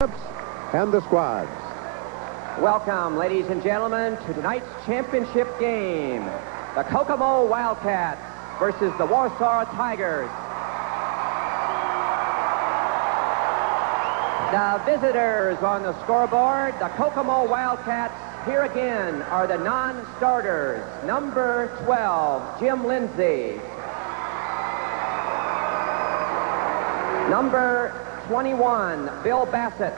and the squads. Welcome, ladies and gentlemen, to tonight's championship game. The Kokomo Wildcats versus the Warsaw Tigers. The visitors on the scoreboard, the Kokomo Wildcats, here again are the non-starters. Number 12, Jim Lindsay. Number 21, Bill Bassett.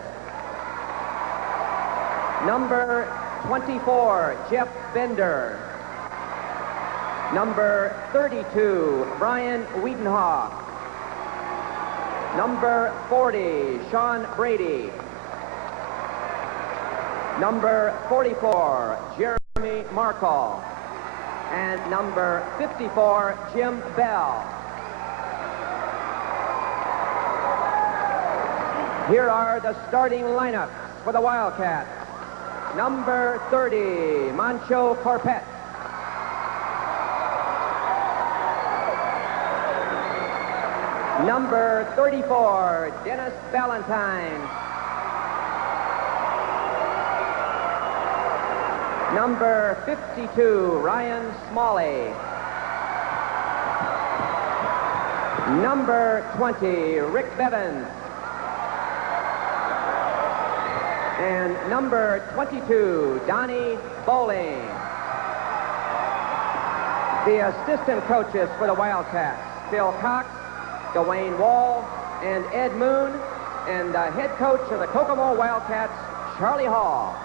Number 24, Jeff Bender. Number 32, Brian Wiedenhoff. Number 40, Sean Brady. Number 44, Jeremy Markle. And number 54, Jim Bell. Here are the starting lineups for the Wildcats. Number 30, Mancho Corpet. Number 34, Dennis Valentine. Number 52, Ryan Smalley. Number 20, Rick Bevins. And number 22, Donnie Bowling. The assistant coaches for the Wildcats, Phil Cox, Dwayne Wall, and Ed Moon, and the head coach of the Kokomo Wildcats, Charlie Hall.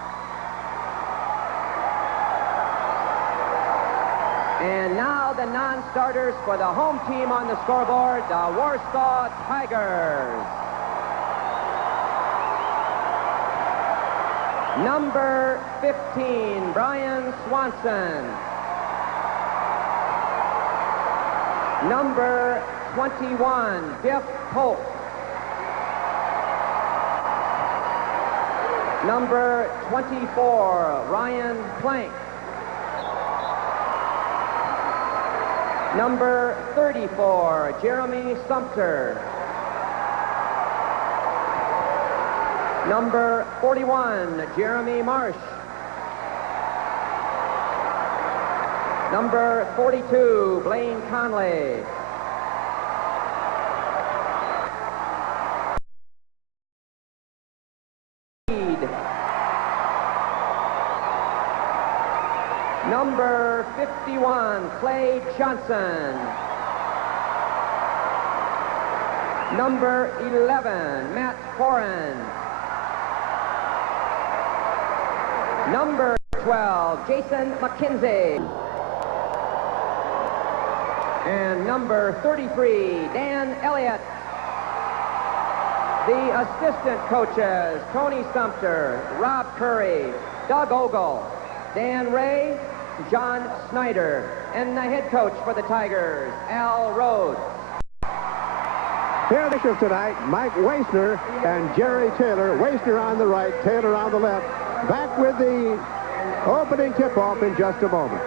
And now the non-starters for the home team on the scoreboard, the Warsaw Tigers. Number 15, Brian Swanson. Number 21, Jeff Polk. Number 24, Ryan Plank. Number 34, Jeremy Sumter. Number 41, Jeremy Marsh. Number 42, Blaine Conley. Number 51, Clay Johnson. Number 11, Matt Foran. Number 12, Jason McKenzie. And number 33, Dan Elliott. The assistant coaches, Tony Sumter, Rob Curry, Doug Ogle, Dan Ray, John Snyder, and the head coach for the Tigers, Al Rhodes. Here are tonight, Mike Waisner and Jerry Taylor. Waisner on the right, Taylor on the left. Back with the opening tip-off in just a moment.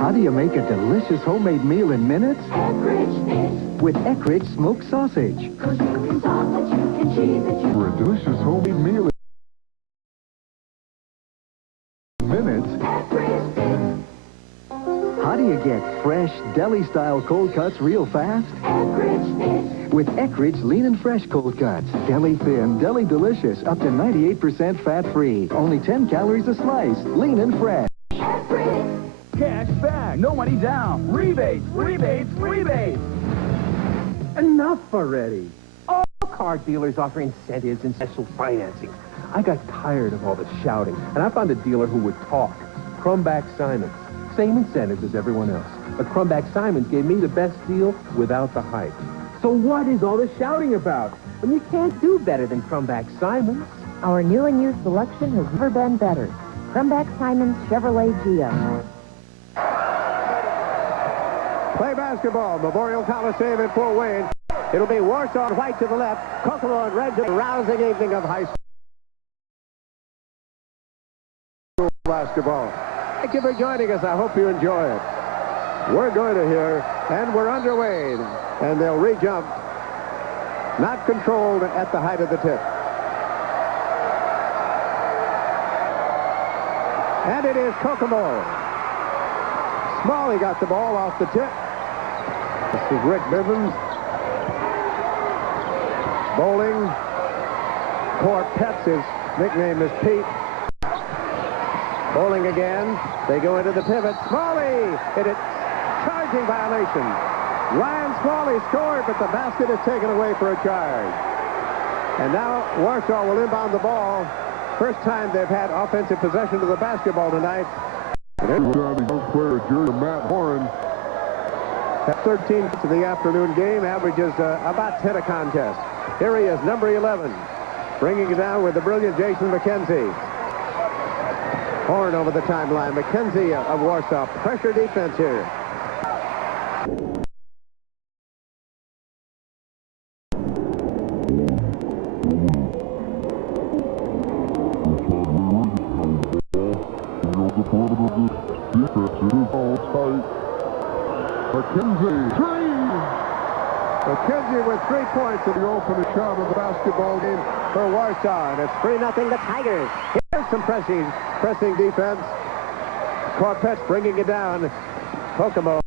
How do you make a delicious homemade meal in minutes? With Eckrich smoked sausage. For a delicious homemade meal in minutes. How do you get fresh, deli-style cold cuts real fast? With Eckrich Lean and Fresh Cold Cuts. Deli thin, deli delicious, up to 98% fat-free. Only 10 calories a slice. Lean and fresh. Cash back, no money down, rebates, rebates, rebates. Enough already. All car dealers offer incentives and special financing. I got tired of all the shouting, and I found a dealer who would talk. Crumback Simons. Same incentives as everyone else. But Crumback Simons gave me the best deal without the hype. So what is all the shouting about? When you can't do better than Crumback Simons. Our new and used selection has never been better. Crumback Simons Chevrolet Geo. Play basketball, Memorial Coliseum in Fort Wayne. It'll be Warsaw white to the left, Kokomo and red to the rousing evening of high school basketball. Thank you for joining us. I hope you enjoy it. We're going to hear, and we're underway. and they'll re-jump. Not controlled at the height of the tip. And it is Kokomo. Smalley got the ball off the tip. This is Rick Bivens. Bowling. Corpetz, his nickname is Pete. Bowling again. They go into the pivot. Smalley hit it. Charging violation. Ryan Smalley scored, but the basket is taken away for a charge. And now Warsaw will inbound the ball. First time they've had offensive possession of the basketball tonight. Young player, Junior Matt Horan. At 13 to the afternoon game, averages about 10 a contest. Here he is, number 11, bringing it down with the brilliant Jason McKenzie. Horn over the timeline. McKenzie of Warsaw. Pressure defense here. McKenzie with 3 points in the opening shot of the basketball game for Warsaw, and it's 3-0 the Tigers. Here's some pressing defense. Corpetz bringing it down. Kokomo.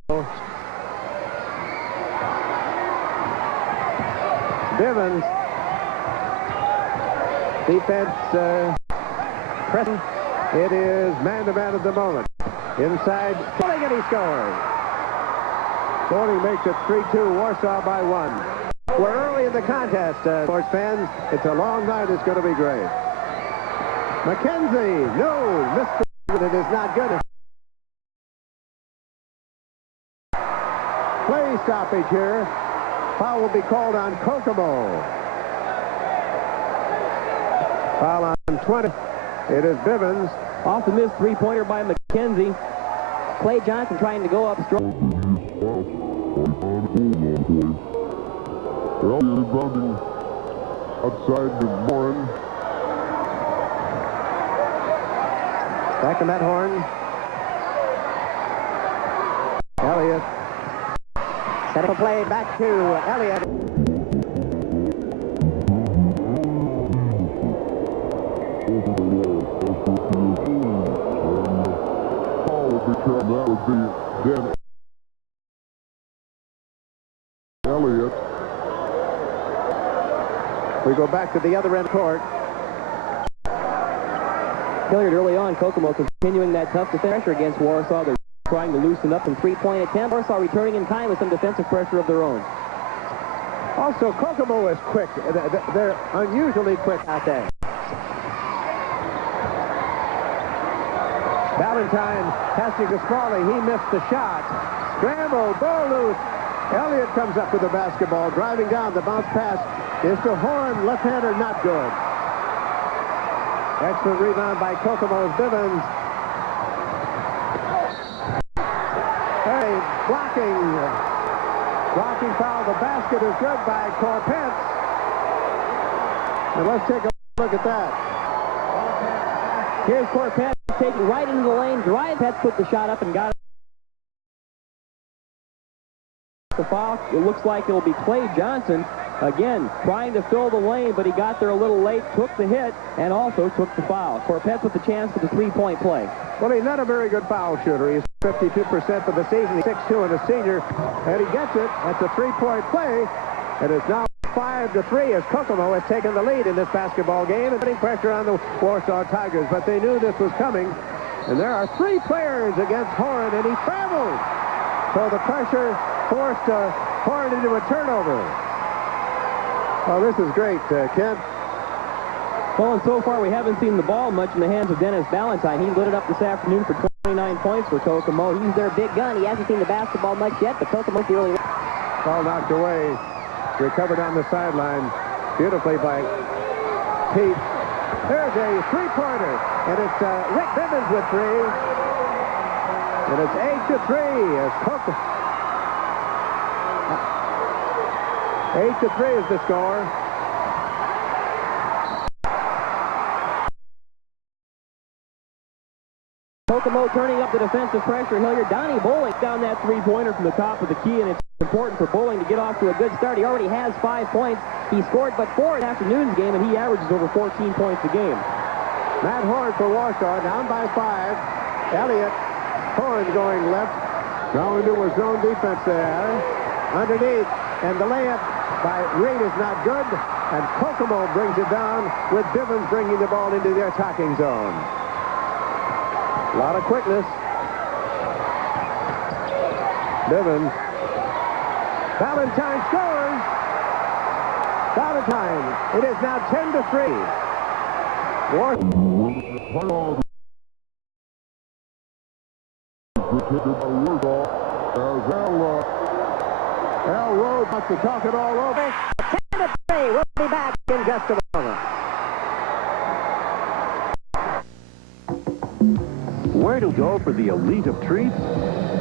Bivens. Defense pressing. It is man-to-man at the moment. Inside, pulling and he scores. Golding makes it 3-2, Warsaw by 1. We're early in the contest, sports fans. It's a long night. It's going to be great. McKenzie, no, missed it. It is not good. Play stoppage here. Foul will be called on Kokomo. Foul on 20. It is Bivens. Off the missed three-pointer by McKenzie. Clay Johnson trying to go up strong. Well, rebounding outside the Warren. Back to Matt Horn. Elliott. Set up a play back to Elliott. That would be then Elliott. We go back to the other end court. Hilliard early on, Kokomo continuing that tough defense pressure against Warsaw. They're trying to loosen up from three-point attempt. Warsaw returning in time with some defensive pressure of their own. Also, Kokomo is quick. They're unusually quick out there. Valentine passing to Smalley. He missed the shot. Scramble, ball loose. Elliott comes up with the basketball, driving down. The bounce pass is to Horn. Left-hander, not good. Excellent rebound by Kokomo's Bivens. Hey, blocking foul. The basket is good by Corpetz. And let's take a look at that. Here's Corpetz taking right into the lane. Petz put the shot up and got it. The foul. It looks like it'll be Clay Johnson. Again, trying to fill the lane, but he got there a little late, took the hit, and also took the foul. Corpetz with the chance for the three-point play. Well, he's not a very good foul shooter. He's 52% for the season. He's 6'2" and a senior, and he gets it at the three-point play. It is now 5-3 as Kokomo has taken the lead in this basketball game and putting pressure on the Warsaw Tigers. But they knew this was coming, and there are 3 players against Horn, and he traveled. So the pressure forced Horn into a turnover. Oh, this is great, Kent. Well, and so far we haven't seen the ball much in the hands of Dennis Valentine. He lit it up this afternoon for 29 points for Kokomo. He's their big gun. He hasn't seen the basketball much yet, but Kokomo's really... Ball knocked away. Recovered on the sideline beautifully by Pete. There's a three-pointer, and it's Rick Bivens with 3. And it's 8-3 as Kokomo... 8-3 is the score. Kokomo turning up the defensive pressure. Hilliard, Donnie Bowling down that three-pointer from the top of the key, and it's important for Bowling to get off to a good start. He already has 5 points. He scored but 4 in the afternoon's game, and he averages over 14 points a game. Matt Horn for Warsaw, down by 5. Elliott, Horn going left. Now into a zone defense there. Underneath, and the layup by Reed is not good. And Kokomo brings it down with Bivens bringing the ball into the attacking zone. A lot of quickness. Bivens. Valentine scores. Valentine. It is now 10-3. Warsaw. Al Rhodes wants to talk it all over. 10-3. We'll be back in just a moment. Where to go for the elite of treats?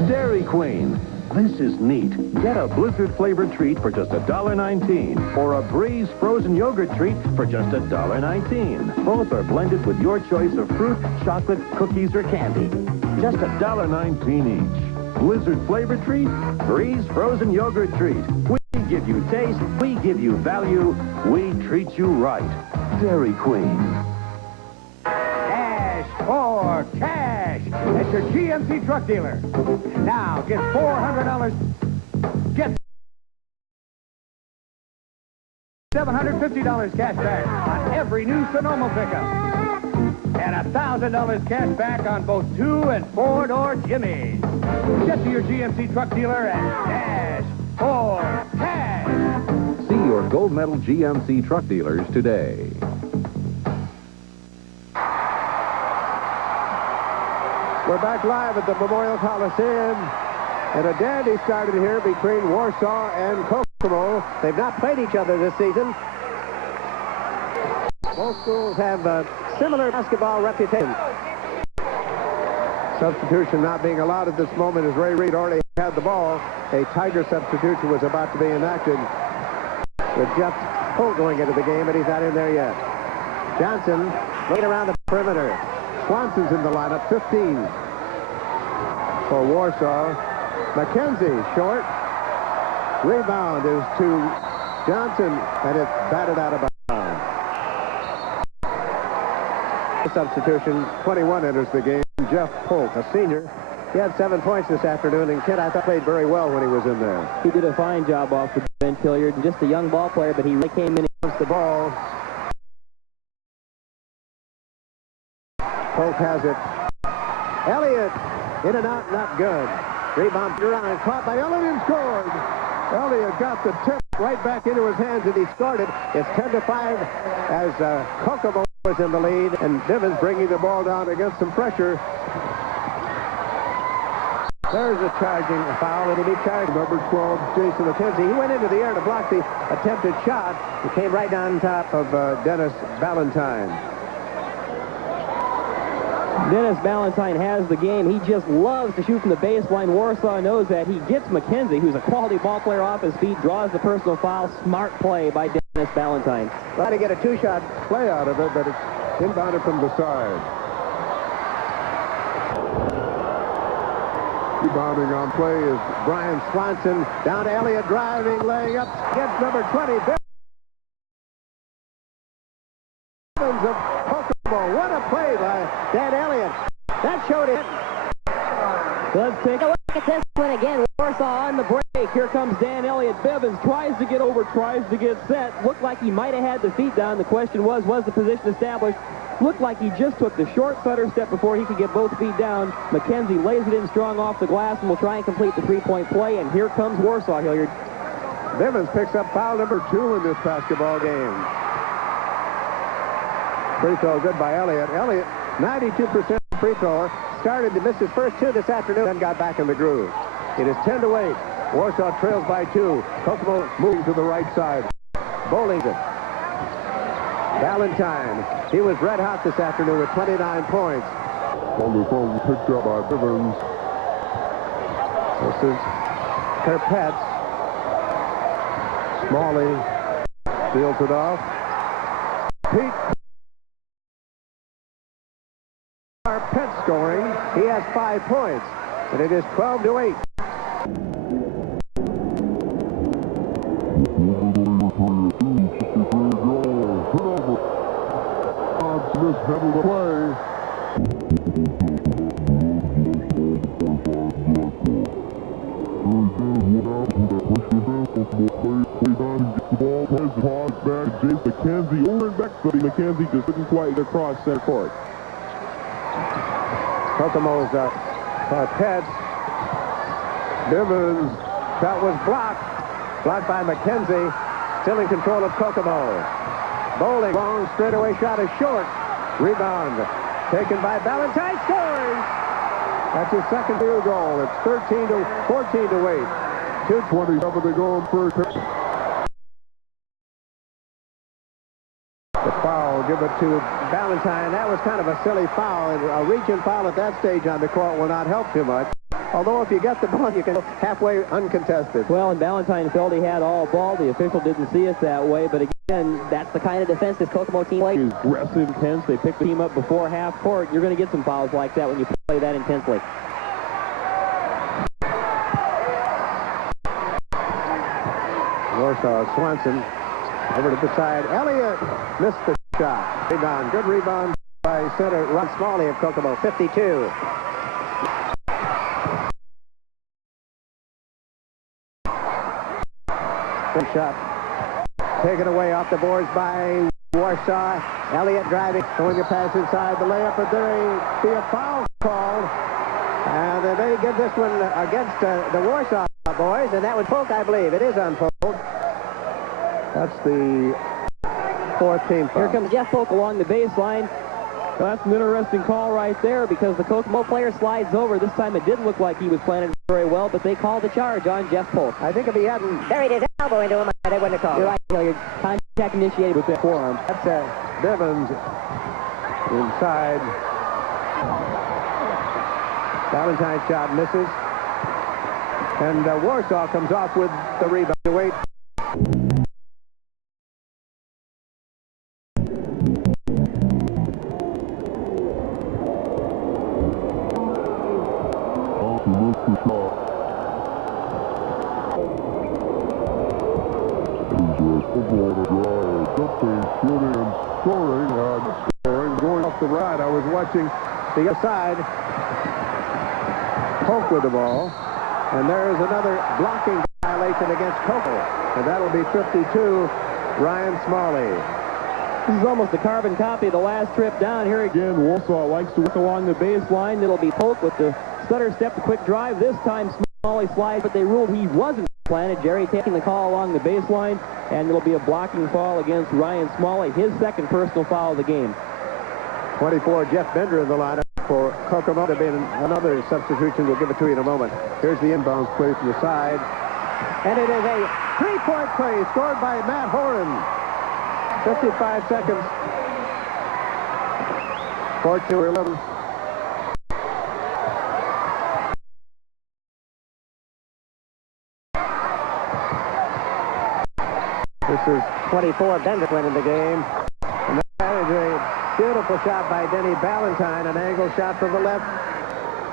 Dairy Queen. This is neat. Get a Blizzard-flavored treat for just $1.19 or a Breeze frozen yogurt treat for just $1.19. Both are blended with your choice of fruit, chocolate, cookies, or candy. Just $1.19 each. Blizzard-flavored treat, Breeze frozen yogurt treat. We give you taste, we give you value, we treat you right. Dairy Queen. Cash for cash at your GMC truck dealer. Now get $400. Get $750 cash back on every new Sonoma pickup. And $1,000 cash back on both 2- and 4-door Jimmys. Get to your GMC truck dealer and cash for cash. See your gold medal GMC truck dealers today. We're back live at the Memorial Coliseum. And a dandy started here between Warsaw and Kokomo. They've not played each other this season. Both schools have a similar basketball reputation. Substitution not being allowed at this moment as Ray Reed already had the ball. A Tiger substitution was about to be enacted with Jeff Holt going into the game, but he's not in there yet. Johnson laid around the perimeter. Swanson's in the lineup, 15 for Warsaw. McKenzie short. Rebound is to Johnson, and it's batted out of bounds. Substitution, 21 enters the game. Jeff Polk, a senior. He had 7 points this afternoon, and Kid, I thought, played very well when he was in there. He did a fine job off the bench, Hilliard, and just a young ball player, but he really came in against the ball. Polk has it. Elliott, in and out, not good. Rebound around, caught by Elliott and scored. Elliott got the tip right back into his hands, and he scored it. It's 10-5 as Kokomo was in the lead, and Bivens bringing the ball down against some pressure. There's a charging foul. It'll be charged. Number 12, Jason McKenzie. He went into the air to block the attempted shot. He came right on top of Dennis Valentine. Dennis Valentine has the game. He just loves to shoot from the baseline. Warsaw knows that. He gets McKenzie, who's a quality ball player, off his feet, draws the personal foul. Smart play by Dennis Valentine. Trying to get a two-shot play out of it, but it's inbounded from the side. Rebounding on play is Brian Swanson. Down to Elliott, driving, laying up. Gets number 20, Bivens of Kokomo. What a play by Dan Elliott. That showed it. Let's take a look at this one again. Warsaw on the break. Here comes Dan Elliott. Bivens tries to get over, tries to get set. Looked like he might have had the feet down. The question was the position established? Looked like he just took the short stutter step before he could get both feet down. McKenzie lays it in strong off the glass and will try and complete the three-point play. And here comes Warsaw, Hilliard. Bivens picks up foul number 2 in this basketball game. Free throw good by Elliott. Elliott, 92% free thrower. Started to miss his first 2 this afternoon, then got back in the groove. It is 10-8. Warsaw trails by 2. Kokomo moving to the right side. Bowling it. Valentine. He was red hot this afternoon with 29 points. On the phone picked up by Bivens. This is Kerpetz. Smalley steals it off. Pete Kerpetz scoring. He has 5 points. And it is 12-8. Mishandled the play. McKenzie over and back, but McKenzie just couldn't quite across center court. Kokomo's Pets. Bivens' shot was blocked. Blocked by McKenzie. Still in control of Kokomo. Bowling. Long straightaway shot is short. Rebound. Taken by Ballantyne. Scores! That's his second field goal. It's 13 to 14 to wait. 2:27 to go in first. The foul, give it to Ballantyne. That was kind of a silly foul. A reach-in foul at that stage on the court will not help too much. Although if you get the ball, you can go halfway uncontested. Well, and Ballantyne felt he had all ball. The official didn't see it that way, but again, that's the kind of defense this Kokomo team plays. Aggressive, intense. They pick the team up before half court. You're going to get some fouls like that when you play that intensely. Warsaw, Swanson, over to the side. Elliott missed the shot. Rebound, good rebound by center Ron Smalley of Kokomo, 52. Good shot. Taken away off the boards by Warsaw. Elliott driving, throwing a pass inside the layup, but there will be a foul called. And they may give this one against the Warsaw boys, and that was Polk, I believe. It is on Polk. That's the fourth team foul. Here comes Jeff Polk along the baseline. Well, that's an interesting call right there because the Kokomo player slides over. This time it didn't look like he was planted very well, but they called the charge on Jeff Polk. I think if he hadn't Buried his elbow into him, they wouldn't have called. You're right, your contact initiated with that forearm. That's Bivens inside. Ballantyne's shot misses. And Warsaw comes off with the rebound. Wait. Scoring, going off the right. I was watching the other side. Polk with the ball. And there is another blocking violation against Kokomo. And that'll be 52, Ryan Smalley. This is almost a carbon copy of the last trip down. Here again, Warsaw likes to work along the baseline. It'll be Polk with the stutter step, the quick drive. This time Smalley slides, but they ruled he wasn't planted. Jerry taking the call along the baseline, and it'll be a blocking foul against Ryan Smalley, his second personal foul of the game. 24, Jeff Bender in the lineup for Kokomo. There'll be another substitution. We'll give it to you in a moment. Here's the inbounds play from the side. And it is a three-point play scored by Matt Horan. 55 seconds. 4-2-11. This is 24, Bender winning the game. And that is a beautiful shot by Denny Ballantyne, an angle shot from the left.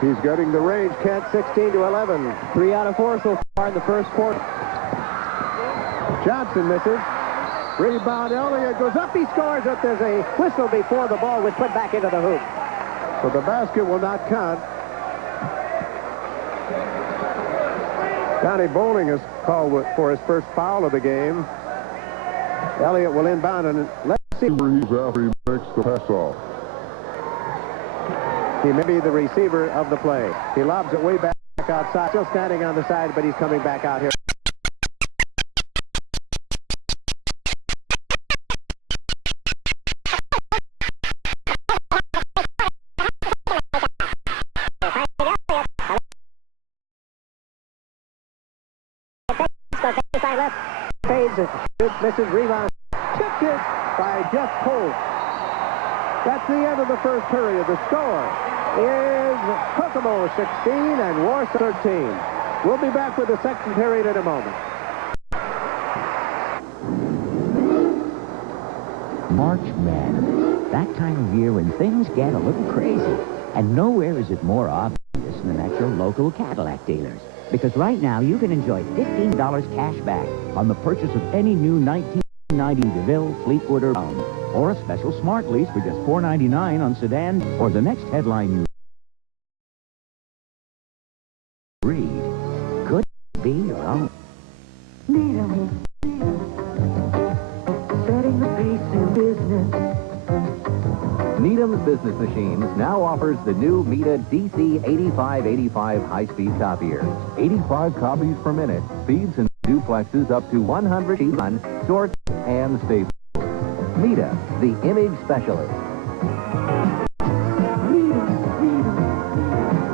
He's getting the range, Kent, 16-11. 3 out of 4 so far in the first quarter. Johnson misses. Rebound, Elliott goes up, he scores it. There's a whistle before the ball was put back into the hoop. So the basket will not count. Donnie Bowling is called for his first foul of the game. Elliott will inbound, and let's see. He's after he makes the pass off. He may be the receiver of the play. He lobs it way back outside. Still standing on the side, but he's coming back out here. Fades it. Misses, rebound. Tipped it by Jeff Polk. That's the end of the first period. The score is Kokomo 16 and Warsaw 13. We'll be back with the second period in a moment. March Madness. That time of year when things get a little crazy. And nowhere is it more obvious than at your local Cadillac dealers. Because right now, you can enjoy $15 cash back on the purchase of any new 1990 DeVille, Fleetwood, or Brown. Or a special smart lease for just $4.99 on sedans, or the next headline you read could be your own. Setting the pace in business. Needham's Business Machines now offers the new Mita DC 8585 high-speed copier. 85 copies per minute, speeds and duplexes up to 100 sheets on sorts and staples. Mita, the image specialist.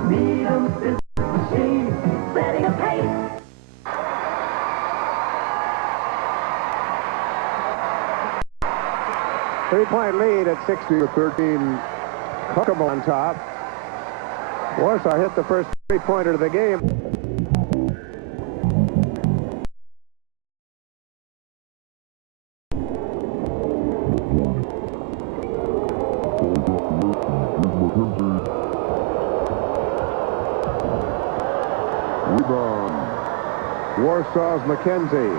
Needham's Business Machines, setting a pace. Three-point lead at 60-13. Kokomo on top. Warsaw hit the first three-pointer of the game. Rebound. Warsaw's McKenzie.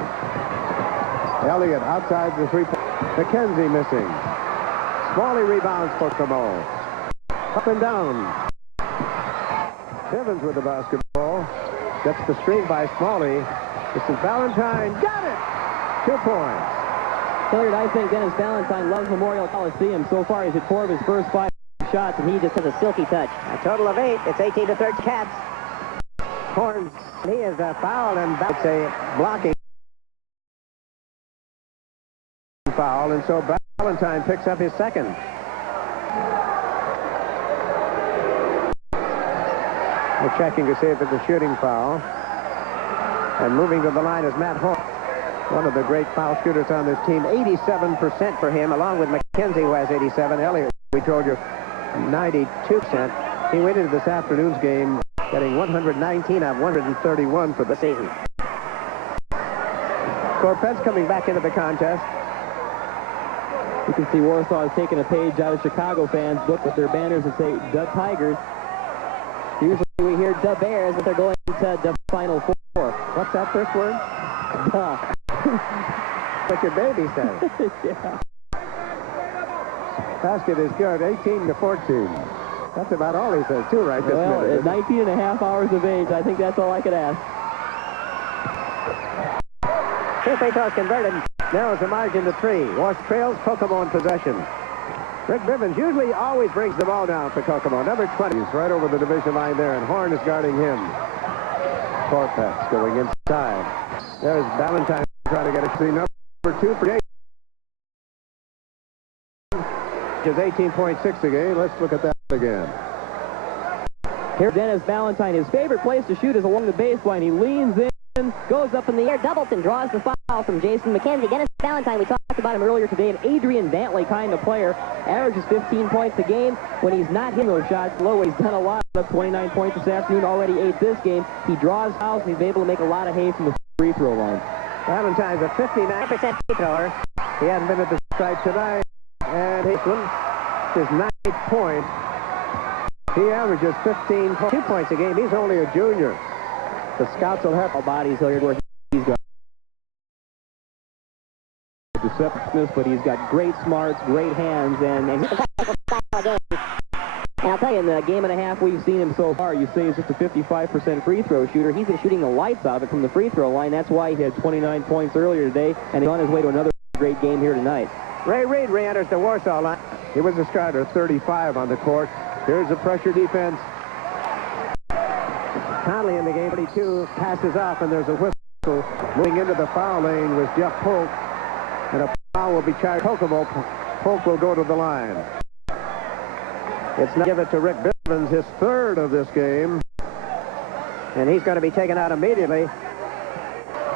Elliott outside the three-point. McKenzie missing. Smalley rebounds for Kokomo. Up and down. Evans with the basketball. Gets the screen by Smalley. This is Valentine. Got it! 2 points. Hilliard, I think Dennis Valentine loves Memorial Coliseum. So far, he's hit 4 of his first 5 shots, and he just has a silky touch. A total of 8. It's 18-13 Cats. Horns. He is fouled, and it's a blocking foul, and so Valentine picks up his second. We're checking to see if it's a shooting foul. And moving to the line is Matt Horn, one of the great foul shooters on this team. 87% for him, along with McKenzie, who has 87. Elliott, we told you, 92%. He went into this afternoon's game getting 119 out of 131 for the season. Corpetz coming back into the contest. You can see Warsaw is taking a page out of Chicago fans' book with their banners that say "The Tigers." Usually we hear "The Bears," but they're going to the Final Four. What's that first word? Duh. What your baby says. Yeah. Basket is good, 18-14. That's about all he says, too, right this Well, minute. at 19 and a half hours of age, I think that's all I could ask. 2 free throws converted. Narrows the margin to 3. Warsaw trails Kokomo in possession. Rick Bivens usually always brings the ball down for Kokomo. Number 20 is right over the division line there, and Horn is guarding him. Corpetz going inside. There's Valentine trying to get a screen. Number 2 for Jay. Is 18.6 a game. Let's look at that again. Here's Dennis Valentine. His favorite place to shoot is along the baseline. He leans in, goes up in the air. Doubleton draws the foul from Jason McKenzie. Dennis Valentine, we talked about him earlier today, an Adrian Dantley kind of player. Averages 15 points a game. When he's not hitting those shots low, he's done a lot. Up 29 points this afternoon, already 8 this game. He draws fouls, and he's able to make a lot of hay from the free throw line. Valentine's a 59% free thrower. He hasn't been at the stripe tonight. And his 9th point. He averages 2 points a game. He's only a junior. The scouts will have bodies Hilliard where he's got deceptiveness, but he's got great smarts, great hands, and I'll tell you, in the game and a half we've seen him so far, you say he's just a 55% free throw shooter. He's been shooting the lights out of it from the free throw line. That's why he had 29 points earlier today, and he's on his way to another great game here tonight. Ray Reed re-enters the Warsaw line. He was a starter, 35 on the court. Here's the pressure defense. Conley in the game, 42, passes off, and there's a whistle. Moving into the foul lane was Jeff Polk, and a foul will be charged. Kokomo. Polk will go to the line. It's now give it to Rick Bivens, his 3rd of this game, and he's going to be taken out immediately,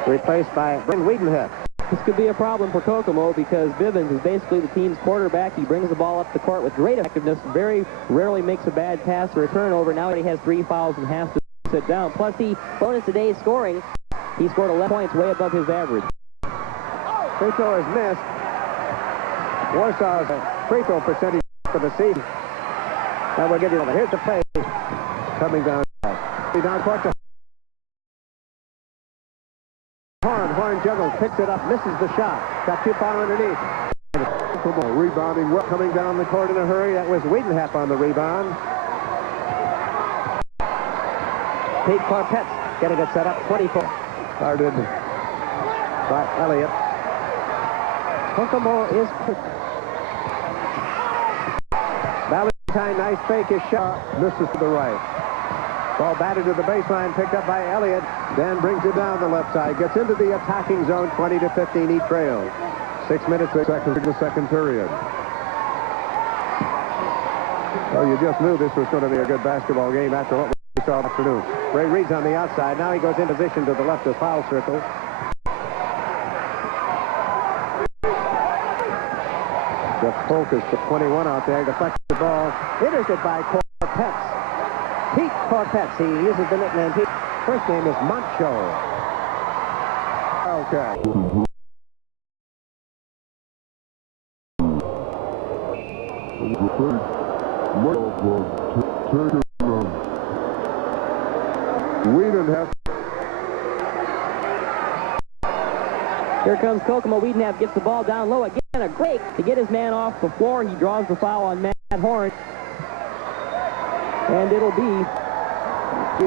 replaced by Bryn Wiedenhut. This could be a problem for Kokomo because Bivens is basically the team's quarterback. He brings the ball up the court with great effectiveness, very rarely makes a bad pass or a turnover. Now he has 3 fouls and has to sit down. Plus, the bonus today's scoring, he scored 11 points, way above his average. Free throw is missed. Warsaw's free throw percentage for the season. Now we'll give you over. Here's the play coming down. Down court to juggles, picks it up, misses the shot. Got too far underneath. Rebounding well, coming down the court in a hurry. That was Wiedenhap on the rebound. Pete Corpetz getting it set up, 24. Guarded by Elliott. Kokomo is quick. Valentine, nice fake, his shot. Misses to the right. Ball batted to the baseline, picked up by Elliott. Dan brings it down the left side. Gets into the attacking zone, 20-15. He trails. 6 minutes, 6 seconds in the second period. Well, you just knew this was going to be a good basketball game after what we saw this afternoon. Ray Reed's on the outside. Now he goes in position to the left of foul circle. Jeff Polk is the 21 out there. Deflects the ball. Intercepted by Corpetz. Pete Corpetz. He uses the nickname Pete. First name is Moncho. Okay. Wiedenhap. Here comes Kokomo. Wiedenhap gets the ball down low again. A great to get his man off the floor. He draws the foul on Matt Horn. And it'll be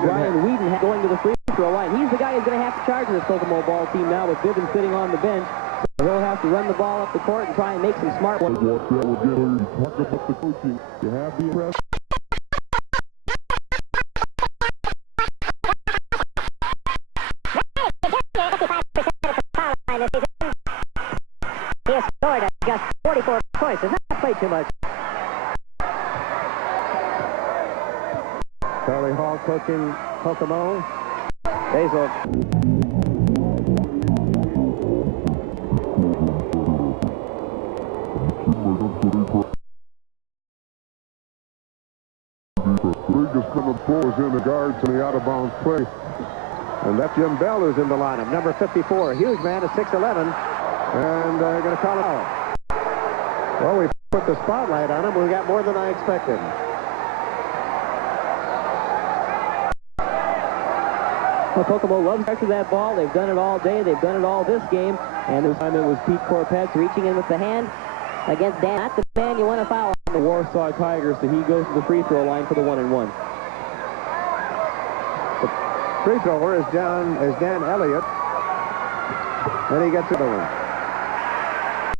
Brian Wiedenhap going to the free throw line. He's the guy who's going to have to charge this Kokomo ball team now with Bivens sitting on the bench. So he'll have to run the ball up the court and try and make some smart ones. Talk about the coaching. You have the press. He has scored just 44 points. Does not play too much. Charlie Hall coaching Kokomo. Basil. Biggest number 4 is in the guards and the out-of-bounds play. And that's Jim Bell who's in the lineup. Number 54, huge man at 6'11". And they're going to call it out. Well, we put the spotlight on him. We got more than I expected. Well, Kokomo loves to that ball. They've done it all day. They've done it all this game. And this time it was Pete Corpetz reaching in with the hand against Dan. Not the man you want to foul on the Warsaw Tigers, so he goes to the free throw line for the 1-and-1. The free thrower is Dan Elliott. And he gets another one.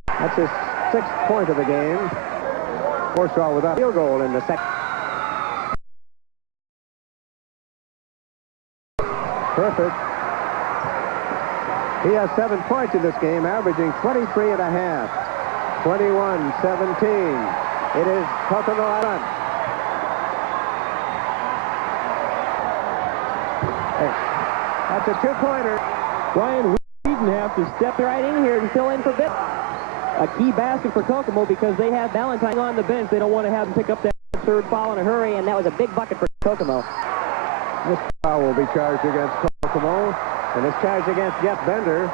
That's his 6th point of the game. Warsaw without a field goal in the second. Perfect. He has 7 points in this game, averaging 23 and a half. 21-17. It is Kokomo on. Hey, that's a 2-pointer. Brian Wiedenhap to step right in here and fill in for Bitt. A key basket for Kokomo because they have Valentine on the bench. They don't want to have him pick up that 3rd foul in a hurry, and that was a big bucket for Kokomo. This foul will be charged against Kokomo, and it's charged against Jeff Bender.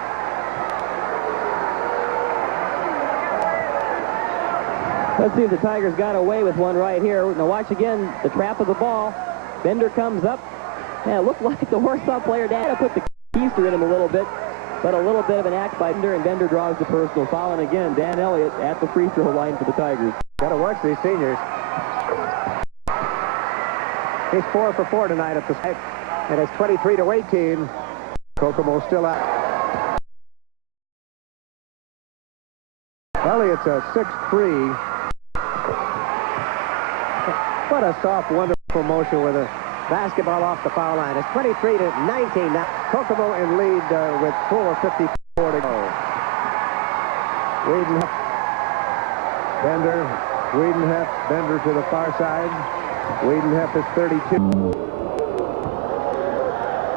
Let's see if the Tigers got away with one right here. Now watch again the trap of the ball. Bender comes up. Yeah, it looked like the Warsaw player had to put the keister in him a little bit, but a little bit of an act by Bender, and Bender draws the personal foul. And again, Dan Elliott at the free throw line for the Tigers. Got to watch these seniors. He's 4 for 4 tonight at the site, and it's 23-18. Kokomo still out. Elliott's a 6'3". What a soft, wonderful motion with a basketball off the foul line. It's 23-19 now. Kokomo in lead with 4:54 to go. Wiedenhap, Bender to the far side. Wiedenhap is 32.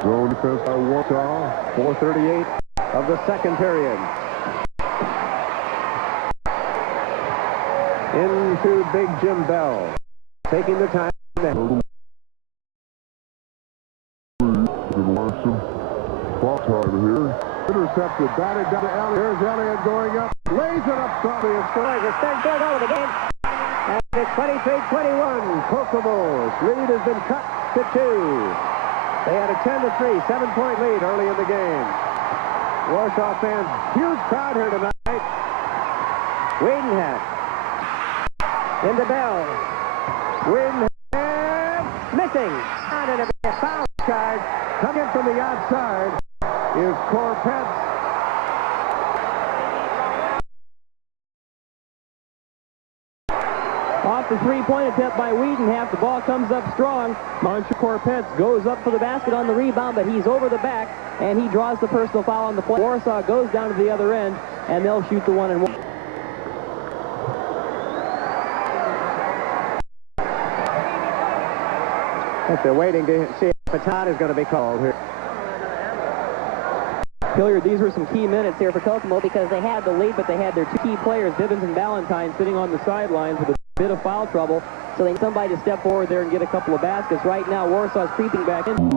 Zone defense by Warsaw. 4:38 of the second period. Into Big Jim Bell. Taking the time. Here. Intercepted, batted down to Elliott. Here's Elliott going up. Lays it up, Tommy, and scores. It's third field goal of the game. And it's 23-21. Kokomo's lead has been cut to 2. They had a 10-3, 7-point lead early in the game. Warsaw fans, huge crowd here tonight. Wiedenheft. Into Bell. Wiedenheft. Missing. And it'll be a foul charge. Coming from the outside is Corpetz. Off the three-point attempt by Wiedenheft. The ball comes up strong. Corpetz goes up for the basket on the rebound, but he's over the back, and he draws the personal foul on the play. Warsaw goes down to the other end, and they'll shoot the 1-and-1. If they're waiting to see if Patat is going to be called here. Hilliard, these were some key minutes here for Kokomo because they had the lead, but they had their two key players, Bivens and Valentine, sitting on the sidelines with a bit of foul trouble, so they need somebody to step forward there and get a couple of baskets. Right now, Warsaw's creeping back in. Come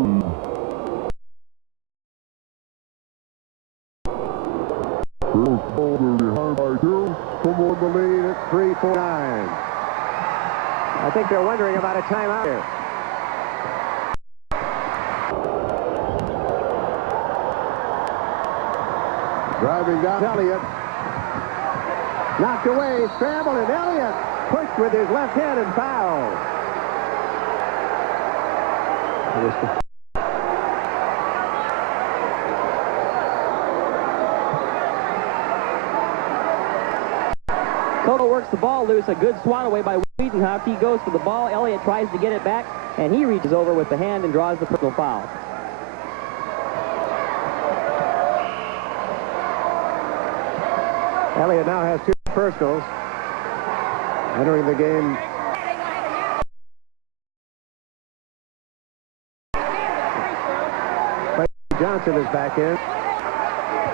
on, the lead at 3-4-9. I think they're wondering about a timeout here. Driving down Elliott. Knocked away, scrambled, and Elliott pushed with his left hand and fouled. Kokomo works the ball loose, a good swat away by Wiedenheft. He goes for the ball. Elliott tries to get it back, and he reaches over with the hand and draws the personal foul. Elliott now has two personals. Entering the game. Johnson is back in.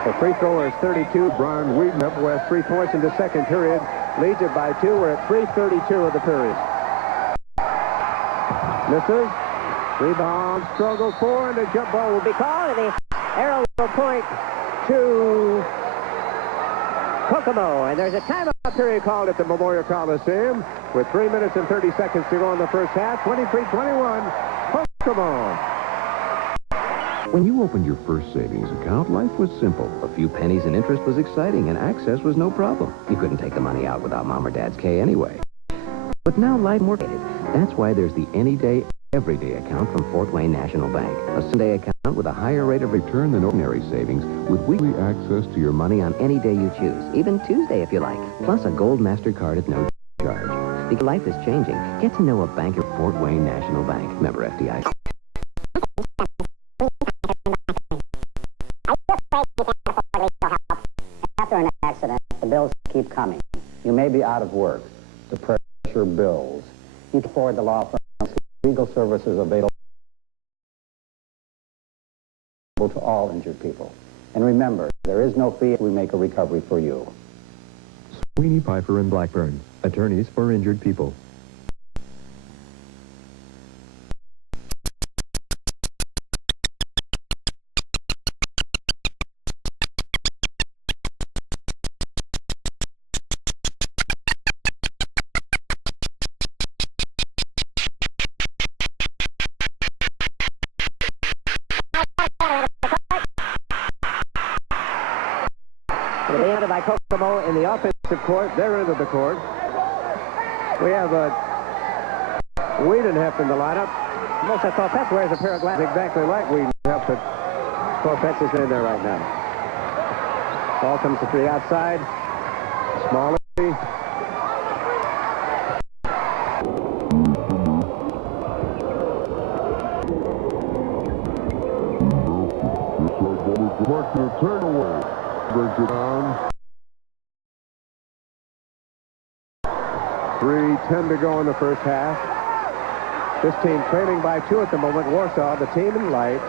The free thrower is 32. Brian Wiedenheft, who has 3 points in the second period, leads it by 2. We're at 3:32 of the period. Misses. Rebound, struggle for, and the jump ball will be called, and the arrow will point to Kokomo. And there's a timeout period called at the Memorial Coliseum with 3 minutes and 30 seconds to go in the first half. 23-21, Kokomo. When you opened your first savings account, life was simple. A few pennies in interest was exciting, and access was no problem. You couldn't take the money out without Mom or Dad's K anyway. But now life more complicated. That's why there's the Anyday, Everyday account from Fort Wayne National Bank. A Sunday account with a higher rate of return than ordinary savings, with weekly access to your money on any day you choose, even Tuesday if you like. Plus a Gold MasterCard at no charge. Because life is changing. Get to know a banker at Fort Wayne National Bank. Member FDIC. After an accident, the bills keep coming. You may be out of work. The pressure builds. You can afford the law firm's legal services available to all injured people. And remember, there is no fee if we make a recovery for you. Sweeney, Piper, and Blackburn, attorneys for injured people. By Kokomo in the offensive court, their end of the court. We have Wiedenheft in the lineup. Most I thought Corpetz wears a pair of glasses exactly like Wiedenheft, but Corpetz is in there right now. Ball comes to the outside. Smalley. Turn away. Brings it on. 3:10 to go in the first half. This team trailing by 2 at the moment. Warsaw, the team in light.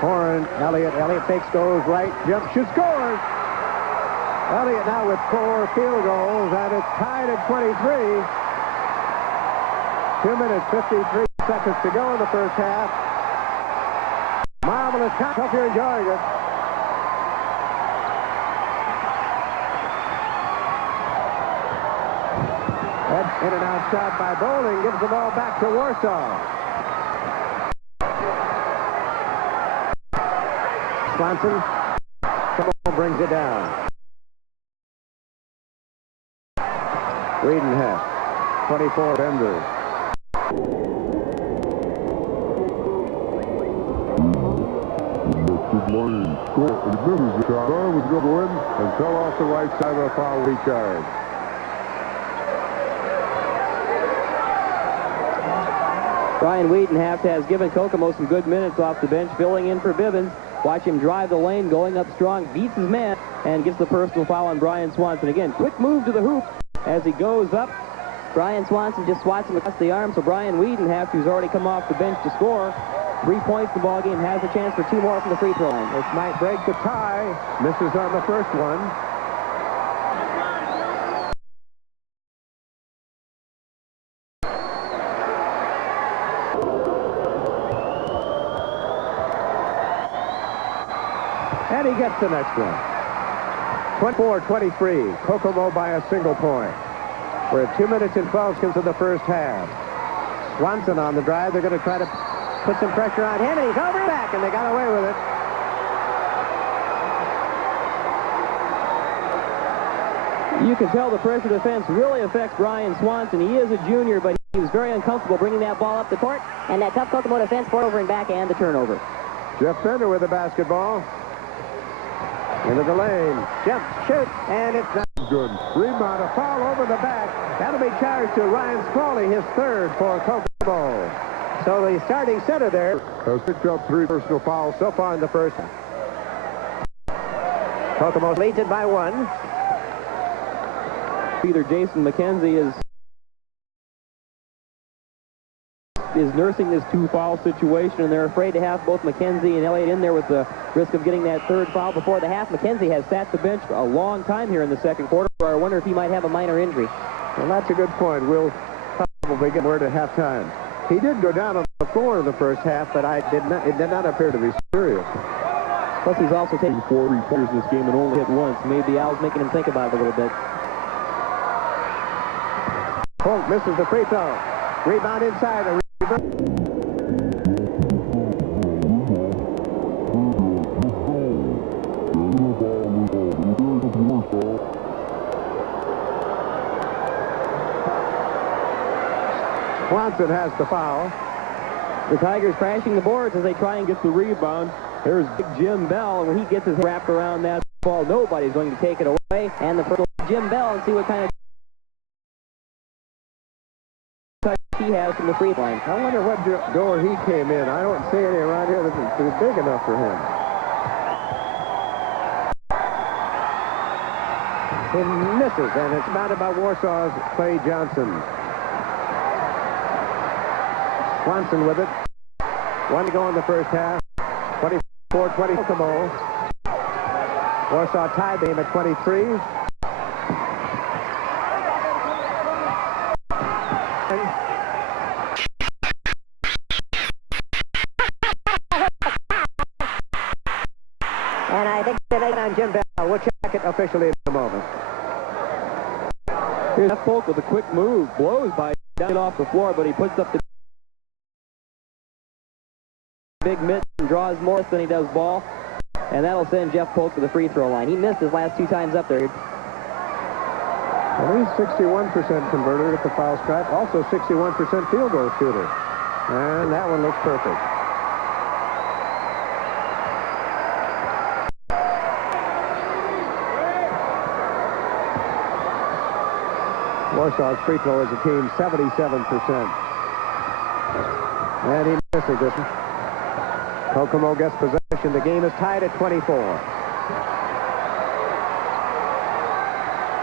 Horn, Elliott fakes, goes right, jump, shoots, scores! Elliott now with 4 field goals, and it's tied at 23. 2 minutes, 53 seconds to go in the first half. Marvelous count. Hope you're enjoying it. In and out shot by Bowling gives the ball back to Warsaw. Swanson. brings it down. Wiedenheft, 24 Bender. Was going to win and fell off the right side of the foul recharge. Brian Wiedenheft has given Kokomo some good minutes off the bench, filling in for Bivens. Watch him drive the lane, going up strong, beats his man, and gets the personal foul on Brian Swanson. Again, quick move to the hoop as he goes up. Brian Swanson just swats him across the arm, so Brian Wiedenheft, who's already come off the bench to score 3 points in the ball game, has a chance for 2 more from the free throw line. This might break the tie. Misses on the first one. And he gets the next one. 24-23. Kokomo by a single point. We're at 2 minutes and 12 seconds of the first half. Swanson on the drive. They're going to try to put some pressure on him, and he's over back, and they got away with it. You can tell the pressure defense really affects Brian Swanson. He is a junior, but he was very uncomfortable bringing that ball up the court. And that tough Kokomo defense, forward over and back, and the turnover. Jeff Bender with the basketball. Into the lane. Jump, shoot, and it's not good. Rebound, a foul over the back. That'll be charged to Ryan Scrawley, his third for Kokomo. So the starting center there has picked up 3 personal fouls so far in the first half. Kokomo leads it by 1. Either Jason McKenzie is nursing this 2-foul situation, and they're afraid to have both McKenzie and Elliott in there with the risk of getting that 3rd foul before the half. McKenzie has sat the bench for a long time here in the second quarter. I wonder if he might have a minor injury. Well, that's a good point. We'll probably get word at halftime. He did go down on the floor in the first half, but it did not appear to be serious. Plus, he's also taken 4 3-pointers in this game and only hit once. Maybe the Owls making him think about it a little bit. Polk misses the free throw. Rebound inside. Swanson has the foul. The Tigers crashing the boards as they try and get the rebound. There's big Jim Bell, and when he gets his wrapped around that ball, nobody's going to take it away. And the first Jim Bell, and see what kind of touch he has from the free throw line. I wonder what door he came in. I don't see any around here that's big enough for him. He misses, and it's mounted by Warsaw's Clay Johnson. Swanson with it. 1 to go in the first half. 24-20 Kokomo. Warsaw tied the game at 23. And I think they're making on Jim Bell. We'll check it officially in a moment. Here's Jeff Polk with a quick move. Blows by down off the floor, but he puts up the big mitt and draws more than he does ball. And that'll send Jeff Polk to the free throw line. He missed his last 2 times up there. Well, he's 61% converted at the foul stripe. Also 61% field goal shooter. And that one looks perfect. Warsaw's free throw as a team, 77%. And he misses this one. Kokomo gets possession. The game is tied at 24.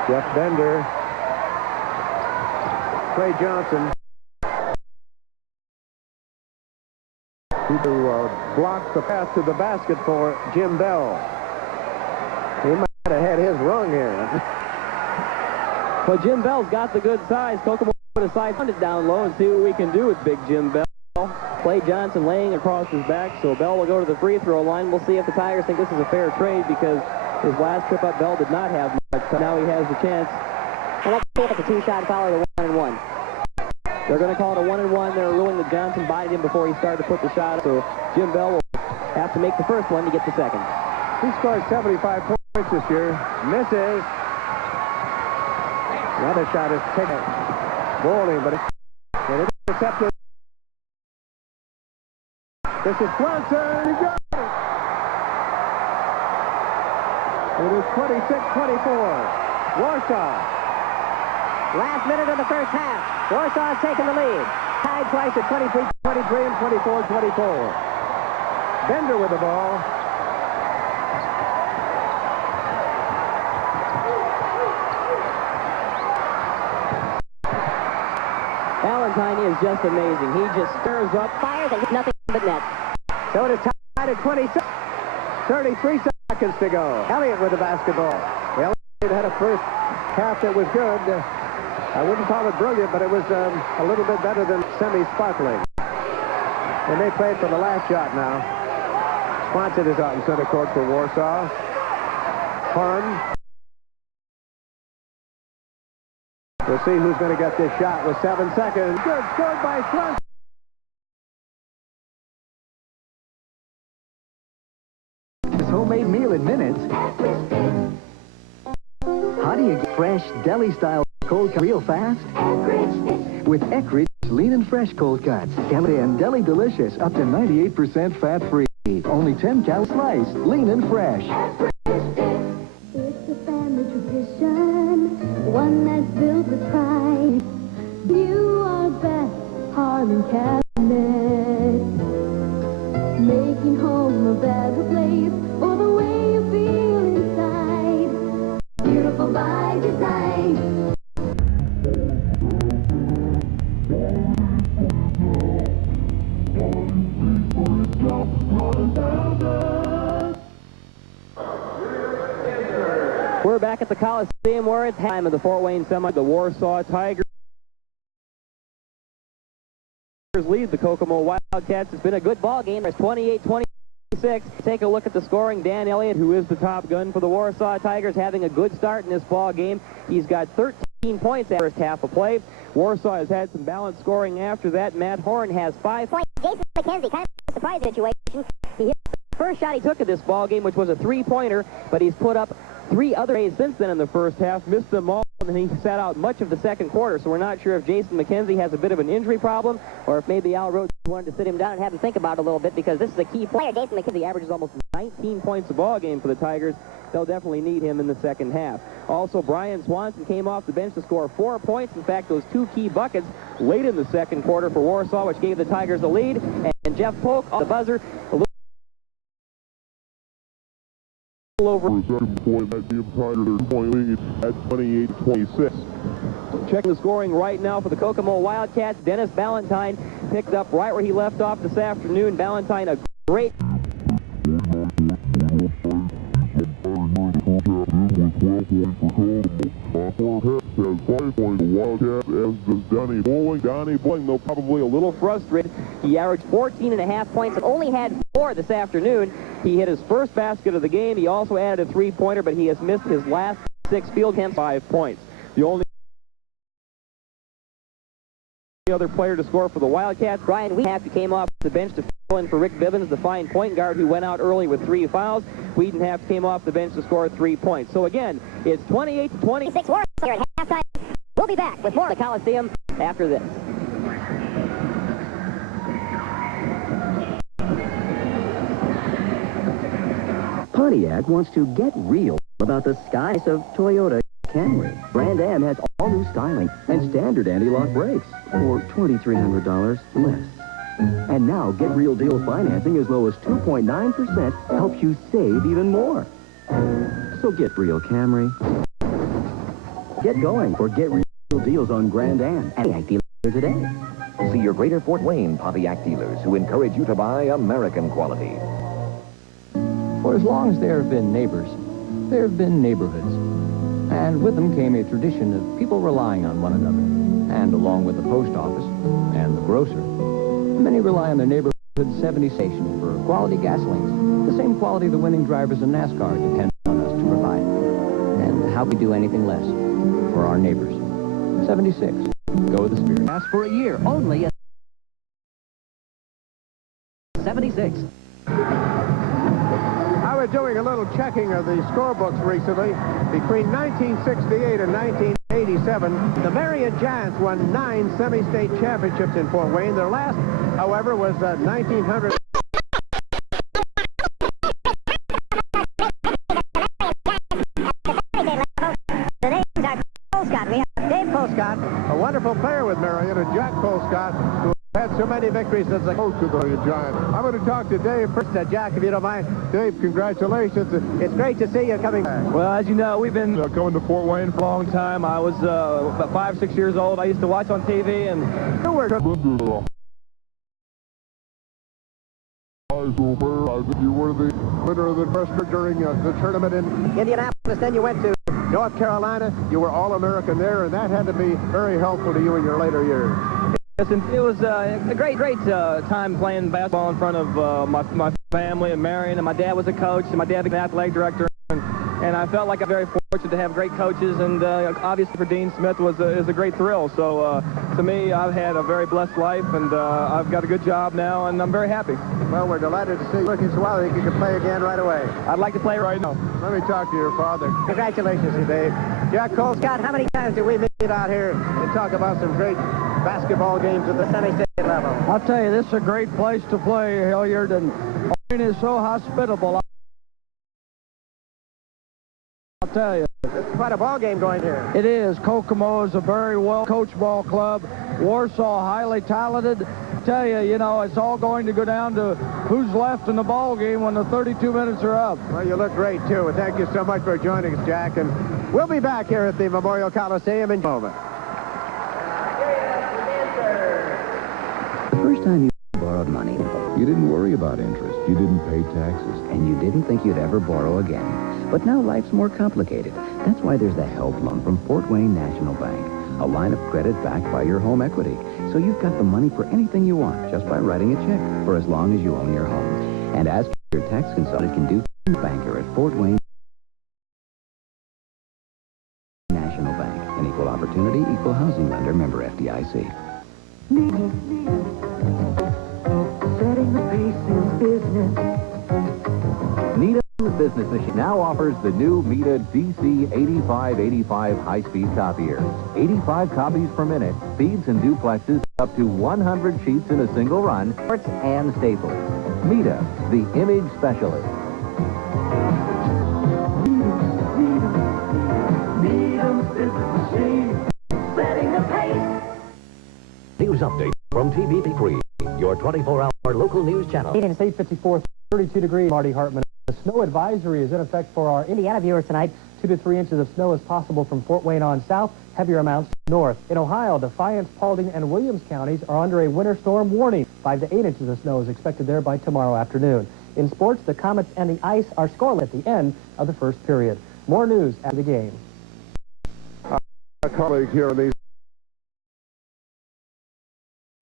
Jeff Bender. Clay Johnson. Who blocks the path to the basket for Jim Bell. He might have had his rung here. But Jim Bell's got the good size. Kokomo decides to it down low and see what we can do with big Jim Bell. Clay Johnson laying across his back, so Bell will go to the free throw line. We'll see if the Tigers think this is a fair trade, because his last trip up, Bell did not have much time. Now he has the chance. And let's see if it's a 2-shot foul or the 1-and-1. They're going to call it a 1-and-1. They're ruling that Johnson bodied him before he started to put the shot, so Jim Bell will have to make the first one to get the second. He scored 75 points points this year. Misses. Another shot is taken. Bowling, but it's intercepted. This is Swanson. He got it. It is 26-24. Warsaw. Last minute of the first half. Warsaw has taken the lead. Tied twice at 23-23 and 24-24. Bender with the ball. Valentine is just amazing. He just stirs up, Fires and nothing but net. So it is tied at 26. 33 seconds to go. Elliott with the basketball. Elliott had a first half that was good. I wouldn't call it brilliant, but it was a little bit better than semi-sparkling. And they play for the last shot now. Swanson is out in center court for Warsaw. Horn. We'll see who's going to get this shot with 7 seconds. Good, scored by Swanson. This homemade meal in minutes. How do you get fresh deli-style cold cuts real fast? With Eckridge Lean and Fresh Cold Cuts. Deli and Deli Delicious, up to 98% fat-free. Only 10 calories sliced, lean and fresh. It's a family tradition, one that's built with pride. You are best, Harlan Cabinet. Making home a better place for the way you feel inside. Beautiful by design. We're back at the Coliseum where it's time of the Fort Wayne semi. The Warsaw Tigers lead the Kokomo Wildcats. It's been a good ball game. It's 28-26. Take a look at the scoring. Dan Elliott, who is the top gun for the Warsaw Tigers, having a good start in this ball game. He's got 13 points after first half of play. Warsaw has had some balanced scoring after that. Matt Horn has 5 points. Jason McKenzie, kind of a surprise situation. He hit the first shot he took at this ball game, which was a three-pointer, but he's put up 3 other days since then in the first half, missed them all, and then he sat out much of the second quarter. So we're not sure if Jason McKenzie has a bit of an injury problem or if maybe Al Rhodes wanted to sit him down and have him think about it a little bit, because this is a key player. Jason McKenzie averages almost 19 points a ball game for the Tigers. They'll definitely need him in the second half. Also, Brian Swanson came off the bench to score 4 points. In fact, those 2 key buckets late in the second quarter for Warsaw, which gave the Tigers a lead. And Jeff Polk on the buzzer, a little over second point, that gives Tigers their point lead at 28-26. Checking the scoring right now for the Kokomo Wildcats. Dennis Valentine picked up right where he left off this afternoon. Valentine, a great... Donnie Bowling, though probably a little frustrated. He averaged 14.5 points and only had 4 this afternoon. He hit his first basket of the game. He also added a three-pointer, but he has missed his last 6 field attempts, 5 points. The only other player to score for the Wildcats, Brian Weedenhoff, who came off the bench to fill in for Rick Bivens, the fine point guard who went out early with 3 fouls. Weedenhoff came off the bench to score 3 points. So again, it's 28-26 Warriors here at halftime. We'll be back with more of the Coliseum after this. Pontiac wants to get real about the skies of Toyota Camry. Grand Am has all new styling and standard anti-lock brakes for $2,300 less. And now get real deal financing as low as 2.9% helps you save even more. So get real Camry. Get going for get real deals on Grand Am. Pontiac dealer today. See your Greater Fort Wayne Pontiac dealers who encourage you to buy American quality. For as long as there have been neighbors, there have been neighborhoods. And with them came a tradition of people relying on one another. And along with the post office and the grocer, many rely on their neighborhood 70 station for quality gasolines, the same quality the winning drivers in NASCAR depend on us to provide. And how could we do anything less for our neighbors? 76. Go with the spirit. Ask for a year, only at 76. Our were doing a little checking of the scorebooks recently. Between 1968 and 1987, the Marion Giants won 9 semi-state championships in Fort Wayne. Their last, however, was 1900. Dave Colescott, a wonderful player with Marion, and Jack Colescott, who had so many victories as a coach of the Giants. I'm going to talk to Dave first. Jack, if you don't mind. Dave, congratulations. It's great to see you coming back. Well, as you know, we've been going to Fort Wayne for a long time. I was about 5, 6 years old. I used to watch on TV, and you were the winner of the freshman during the tournament in Indianapolis. Then you went to North Carolina. You were All-American there, and that had to be very helpful to you in your later years. Yes, and it was a great time playing basketball in front of my family and Marion. And my dad was a coach, and my dad was an athletic director. And I felt like I'm very fortunate to have great coaches, and obviously for Dean Smith is a great thrill. So to me, I've had a very blessed life, and I've got a good job now, and I'm very happy. Well, we're delighted to see you looking so well that you can play again right away. I'd like to play right now. Let me talk to your father. Congratulations, Dave. Jack Colescott, how many times did we meet out here and talk about some great basketball games at the semi-state level? I'll tell you, this is a great place to play, Hilliard, and Wayne is so hospitable. I'll tell you. It's quite a ball game going here. It is. Kokomo is a very well-coached ball club. Warsaw, highly talented. I tell you, you know, it's all going to go down to who's left in the ball game when the 32 minutes are up. Well, you look great, too. And thank you so much for joining us, Jack. And we'll be back here at the Memorial Coliseum in a moment. The first time you borrowed money, you didn't worry about interest. You didn't pay taxes. And you didn't think you'd ever borrow again. But now life's more complicated. That's why there's the Help Loan from Fort Wayne National Bank. A line of credit backed by your home equity. So you've got the money for anything you want just by writing a check for as long as you own your home. And as your tax consultant can do, banker at Fort Wayne National Bank. An equal opportunity, equal housing lender, member FDIC. Setting the pace in business. Nita Business Machine now offers the new Mita DC 8585 high-speed copier. 85 copies per minute, speeds and duplexes up to 100 sheets in a single run, and staples. Mita, the image specialist. Needham's Business Machine. Setting the pace. News update from TV3, your 24-hour local news channel. It's 8:54, 32 degrees, Marty Hartman. A snow advisory is in effect for our Indiana viewers tonight. 2 to 3 inches of snow is possible from Fort Wayne on south, heavier amounts north. In Ohio, Defiance, Paulding, and Williams counties are under a winter storm warning. 5 to 8 inches of snow is expected there by tomorrow afternoon. In sports, the Comets and the Ice are scoreless at the end of the first period. More news after the game. A colleague here in these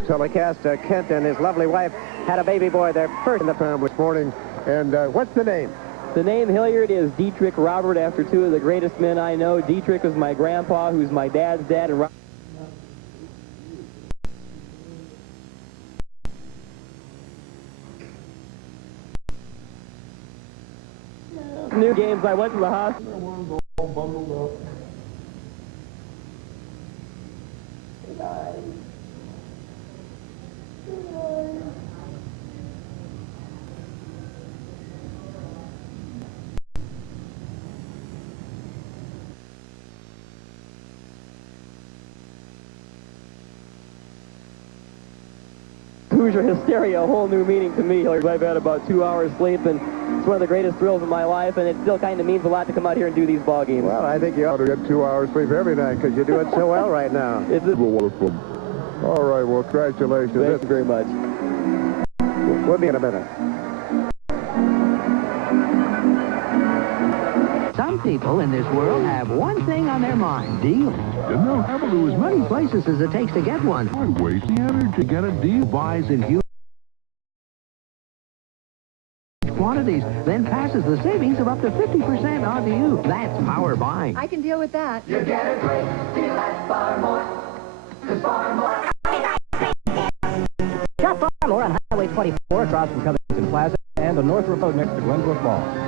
telecast, Kent and his lovely wife had a baby boy, their first in the family this morning. And what's the name? The name, Hilliard, is Dietrich Robert, after two of the greatest men I know. Dietrich was my grandpa, who's my dad's dad, and new games, I went to the hospital. Hoosier hysteria, a whole new meaning to me. I've had about 2 hours sleep, and it's one of the greatest thrills of my life, and it still kind of means a lot to come out here and do these ball games. Well, I think you ought to get 2 hours sleep every night because you do it so well right now. It's wonderful. All right, well, congratulations. Thank you very much. We'll be in a minute. Some people in this world have one thing on their mind: deals. And they'll travel to as many places as it takes to get one. Why waste the energy to get a deal? Buys in huge quantities, then passes the savings of up to 50% on to you. That's power buying. I can deal with that. You get a great deal at Farmore. 'Cause Farmore. Shop Farmore on Highway 24 across from Covington Plaza and and on Northrop Road next to Glenbrook Mall.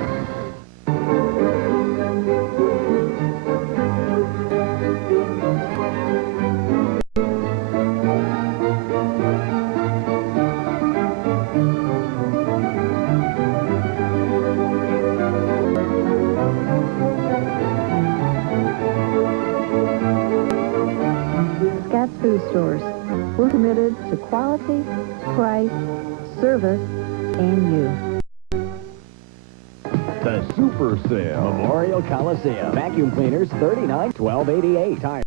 Food stores. We're committed to quality, price, service, and you. The Super Sale. Memorial Coliseum. Vacuum cleaners, $39.1288.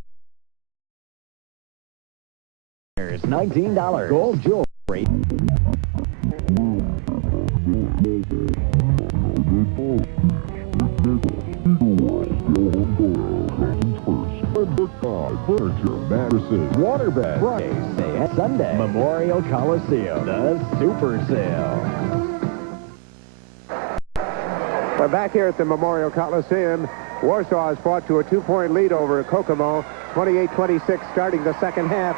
Tires, $19. Gold jewelry. Furniture, mattresses, waterbed. Friday, Saturday, Sunday. Memorial Coliseum. The Super Sale. We're back here at the Memorial Coliseum. Warsaw has fought to a 2-point lead over Kokomo, 28-26 starting the second half.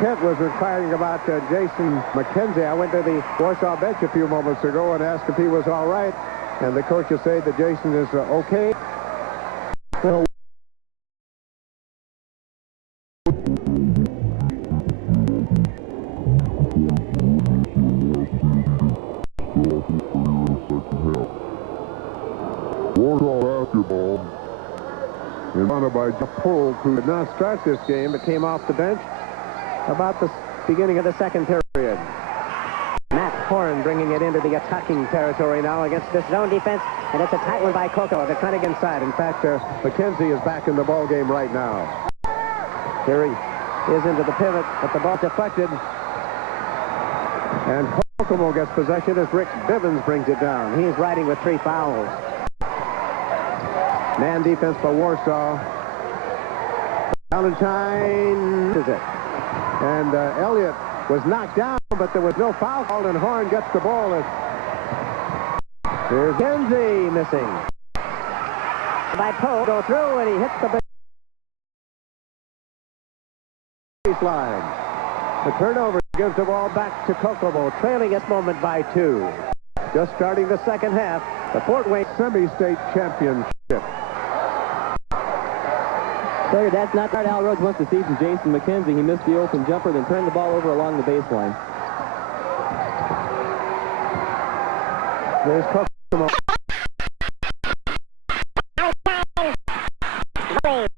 Kent was inquiring about Jason McKenzie. I went to the Warsaw bench a few moments ago and asked if he was all right, and the coaches say that Jason is okay. Well, Warsaw basketball. And by Polk, who did not start this game, but came off the bench about the beginning of the second period. Matt Horn bringing it into the attacking territory now against this zone defense, and it's a tight one by Kokomo. They're trying to get inside. In fact, McKenzie is back in the ball game right now. Here he is into the pivot, but the ball deflected. And Kokomo gets possession as Rick Bivens brings it down. He's riding with 3 fouls. Man defense for Warsaw. Valentine is it. And Elliott was knocked down, but there was no foul called, and Horn gets the ball. Here's Kenzie missing. By Poe, go through, and he hits the baseline. The turnover gives the ball back to Kokomo, trailing this moment by 2. Just starting the second half, the Fort Wayne Semi-State Championship. So that's not right. Al Rhodes wants to see from Jason McKenzie. He missed the open jumper, then turned the ball over along the baseline. There's Kokomo.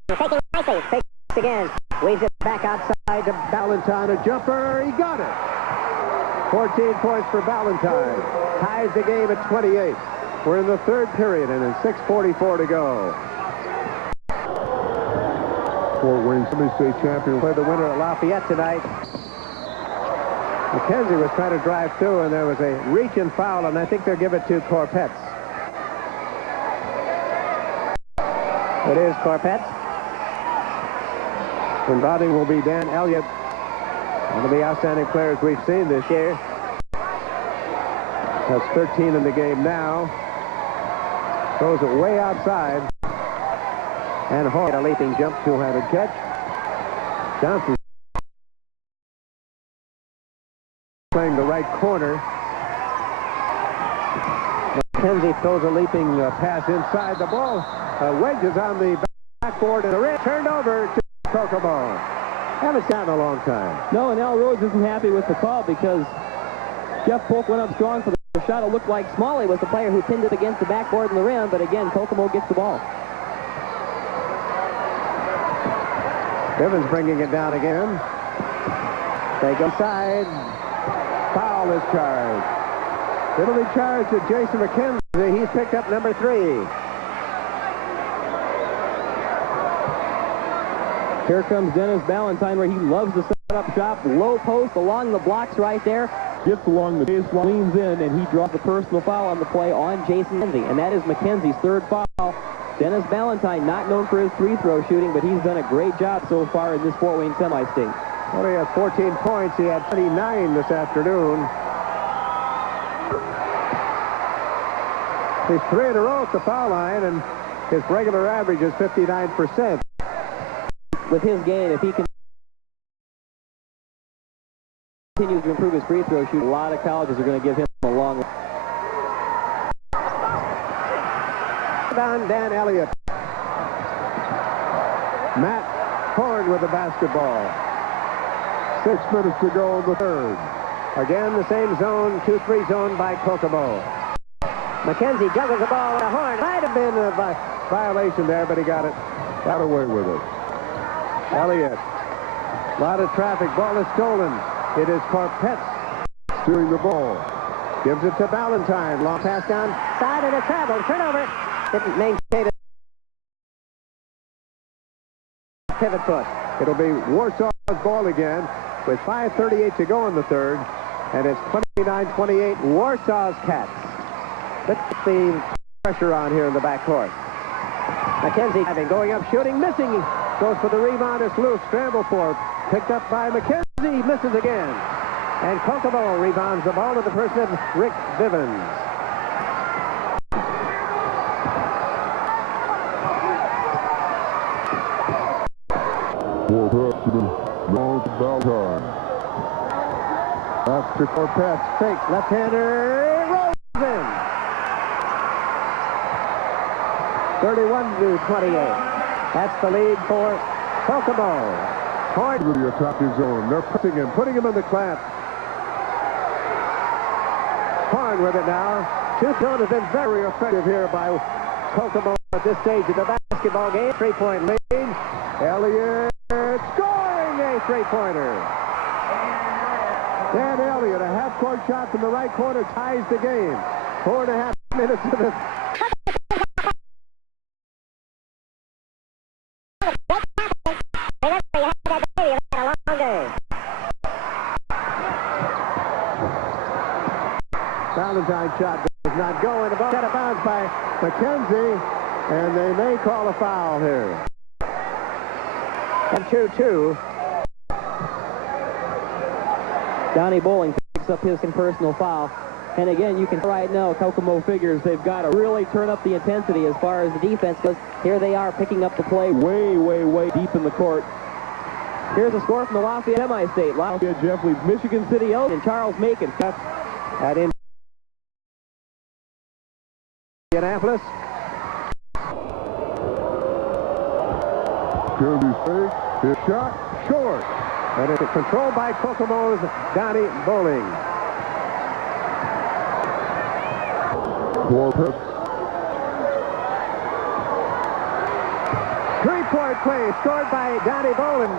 Taking nicely. Fakes again. Waves it back outside to Valentine. A jumper. He got it. 14 points for Valentine. Ties the game at 28. We're in the third period, and in 6:44 to go. Fort Wayne Semi-State champion. Play the winner at Lafayette tonight. McKenzie was trying to drive through, and there was a reach and foul, and I think they'll give it to Corpetz. It is Corpetz. Involving will be Dan Elliott, one of the outstanding players we've seen this year. Has 13 in the game now. Throws it way outside. And Horn, a leaping jump, two-handed catch. Johnson playing the right corner. McKenzie throws a leaping pass inside. The ball wedges on the backboard, and the rim turned over to Kokomo. Haven't seen in a long time. No, and Al Rhodes isn't happy with the call because Jeff Polk went up strong for the shot. It looked like Smalley was the player who pinned it against the backboard and the rim, but again, Kokomo gets the ball. Bivens bringing it down again. They go inside. Foul is charged. It'll be charged to Jason McKenzie. He's picked up number 3. Here comes Dennis Valentine, where he loves to set up shop. Low post along the blocks right there. Gets along the baseline, leans in, and he draws a personal foul on the play on Jason McKenzie. And that is McKenzie's 3rd foul. Dennis Valentine, not known for his free throw shooting, but he's done a great job so far in this Fort Wayne semi-state. Well, he has 14 points. He had 29 this afternoon. He's 3 in a row at the foul line, and his regular average is 59%. With his game, if he continues to improve his free throw shooting, a lot of colleges are going to give him along. Down Dan Elliott. Matt Horn with the basketball. 6 minutes to go in the third. Again, the same zone, 2-3 zone by Kokomo. McKenzie juggles the ball with a Horn. Might have been a violation there, but he got away with it. Elliott. A lot of traffic. Ball is stolen. It is Corpetz stealing the ball. Gives it to Valentine. Long pass down. Side of the travel. Turnover. Didn't maintain it. Pivot foot. It'll be Warsaw's ball again with 5:38 to go in the third. And it's 29-28. Warsaw's Cats. Let's put the pressure on here in the backcourt. McKenzie having going up, shooting, missing. Goes for the rebound. It's loose. Scramble for it. Picked up by McKenzie. Misses again. And Kokomo rebounds the ball to the person of Rick Bivens. That's to Corpetz. Fake. Left-hander. Rolls in. 31-28. That's the lead for Kokomo. Horn to the attacking zone. They're pressing him, putting him in the clamp. Horn with it now. Two zone has been very effective here by Kokomo at this stage of the basketball game. 3-point lead. Elliott scoring a three-pointer. Dan Elliott, a half-court shot from the right corner, ties the game. 4.5 minutes of it. Valentine's shot does not go, and the ball got a bounce by McKenzie, and they may call a foul here. And 2-2. Donnie Bowling picks up his personal foul. And again, you can right now, Kokomo figures they've got to really turn up the intensity as far as the defense goes. Here they are picking up the play way, way, way deep in the court. Here's a score from the Lafayette Semi-State. Lafayette Jeff leads Michigan City out, and Charles Macon. At Indianapolis. Kirby's fake. His shot short. And it's controlled by Kokomo's Donnie Bowling. Three-point play scored by Donnie Bowling.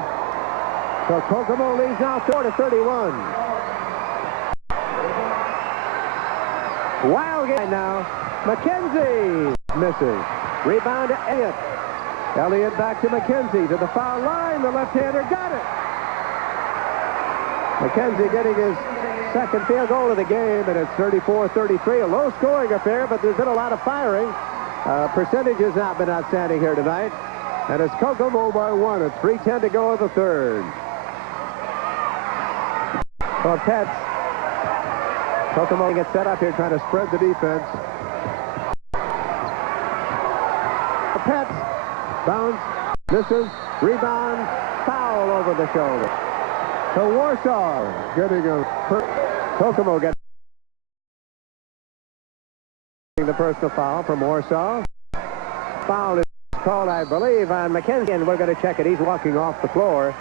So Kokomo leads now 4-31. Wild game now. McKenzie misses. Rebound to Elliott. Elliott back to McKenzie to the foul line. The left-hander got it. McKenzie getting his second field goal of the game, and it's 34-33. A low-scoring affair, but there's been a lot of firing. Percentage has not been outstanding here tonight. And it's Kokomo by 1 at 3:10 to go in the third. Corpetz. Kokomo gets set up here trying to spread the defense. Corpetz. Bounce. Misses. Rebound. Foul over the shoulder. So Warsaw getting a... Kokomo getting the personal foul from Warsaw. Foul is called, I believe, on McKenzie, and we're going to check it. He's walking off the floor.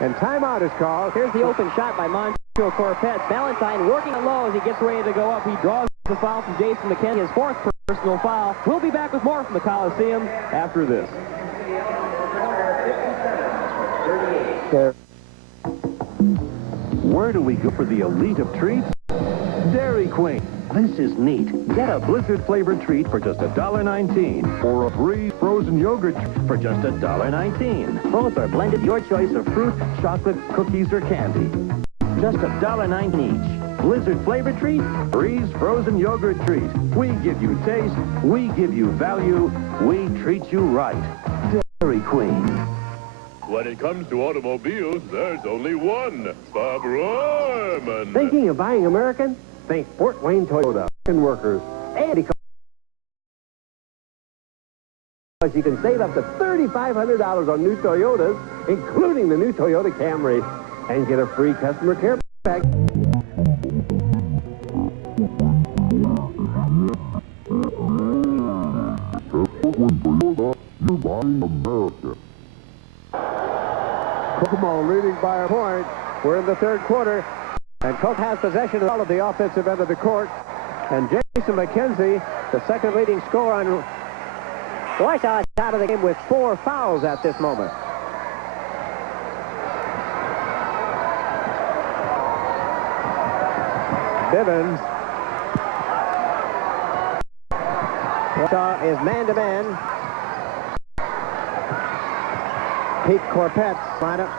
And timeout is called. Here's the open shot by Montreal Corpetz. Valentine working on low as he gets ready to go up. He draws the foul from Jason McKenzie, his fourth personal foul. We'll be back with more from the Coliseum after this. Where do we go for the elite of treats? Dairy Queen. This is neat. Get a Blizzard-flavored treat for just $1.19. Or a free frozen yogurt for just $1.19. Both are blended your choice of fruit, chocolate, cookies, or candy. Just $1.19 each. Blizzard-flavored treat, Breeze frozen yogurt treat. We give you taste, we give you value, we treat you right. Dairy Queen. When it comes to automobiles, there's only one, Bob Royman. Thinking of buying American? Think Fort Wayne Toyota. Workers. And because you can save up to $3,500 on new Toyotas, including the new Toyota Camry, and get a free customer care pack. Kokomo leading by a point. We're in the third quarter, and Kokomo has possession of all of the offensive end of the court. And Jason McKenzie, the second leading scorer on Warsaw, is out of the game with 4 fouls at this moment. Bivens. Warsaw is man-to-man. Pete Corpet's lineup.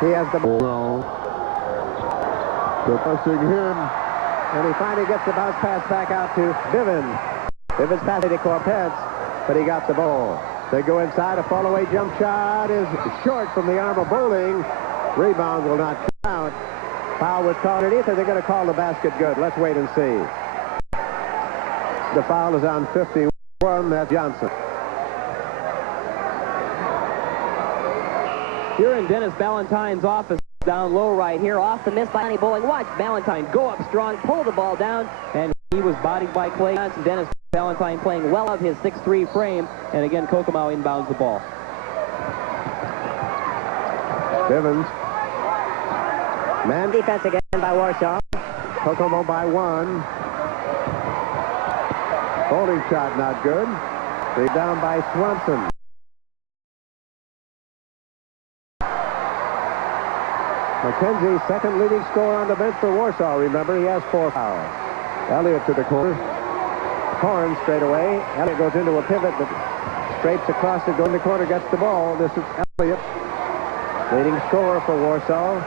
He has the ball. They're pressing him. And he finally gets the bounce pass back out to Bivens. Bivens passed to Corpet's, but he got the ball. They go inside. A fall-away jump shot is short from the arm of Bowling. Rebound will not count. Foul was called underneath. Are they going to call the basket good? Let's wait and see. The foul is on 51. That's Johnson. Here in Dennis Ballantyne's office, down low right here, off the miss by Johnny Bowling. Watch Ballantyne go up strong, pull the ball down, and he was bodied by Clay Johnson. Dennis Ballantyne playing well of his 6'3" frame, and again, Kokomo inbounds the ball. Bivens. Man defense again by Warsaw. Kokomo by 1. Bowling shot not good. Three down by Swanson. McKenzie, second leading scorer on the bench for Warsaw. Remember, he has 4 fouls. Elliott to the corner. Horn straight away. Elliott goes into a pivot, but straights across it, going to the corner, gets the ball. This is Elliott, leading scorer for Warsaw.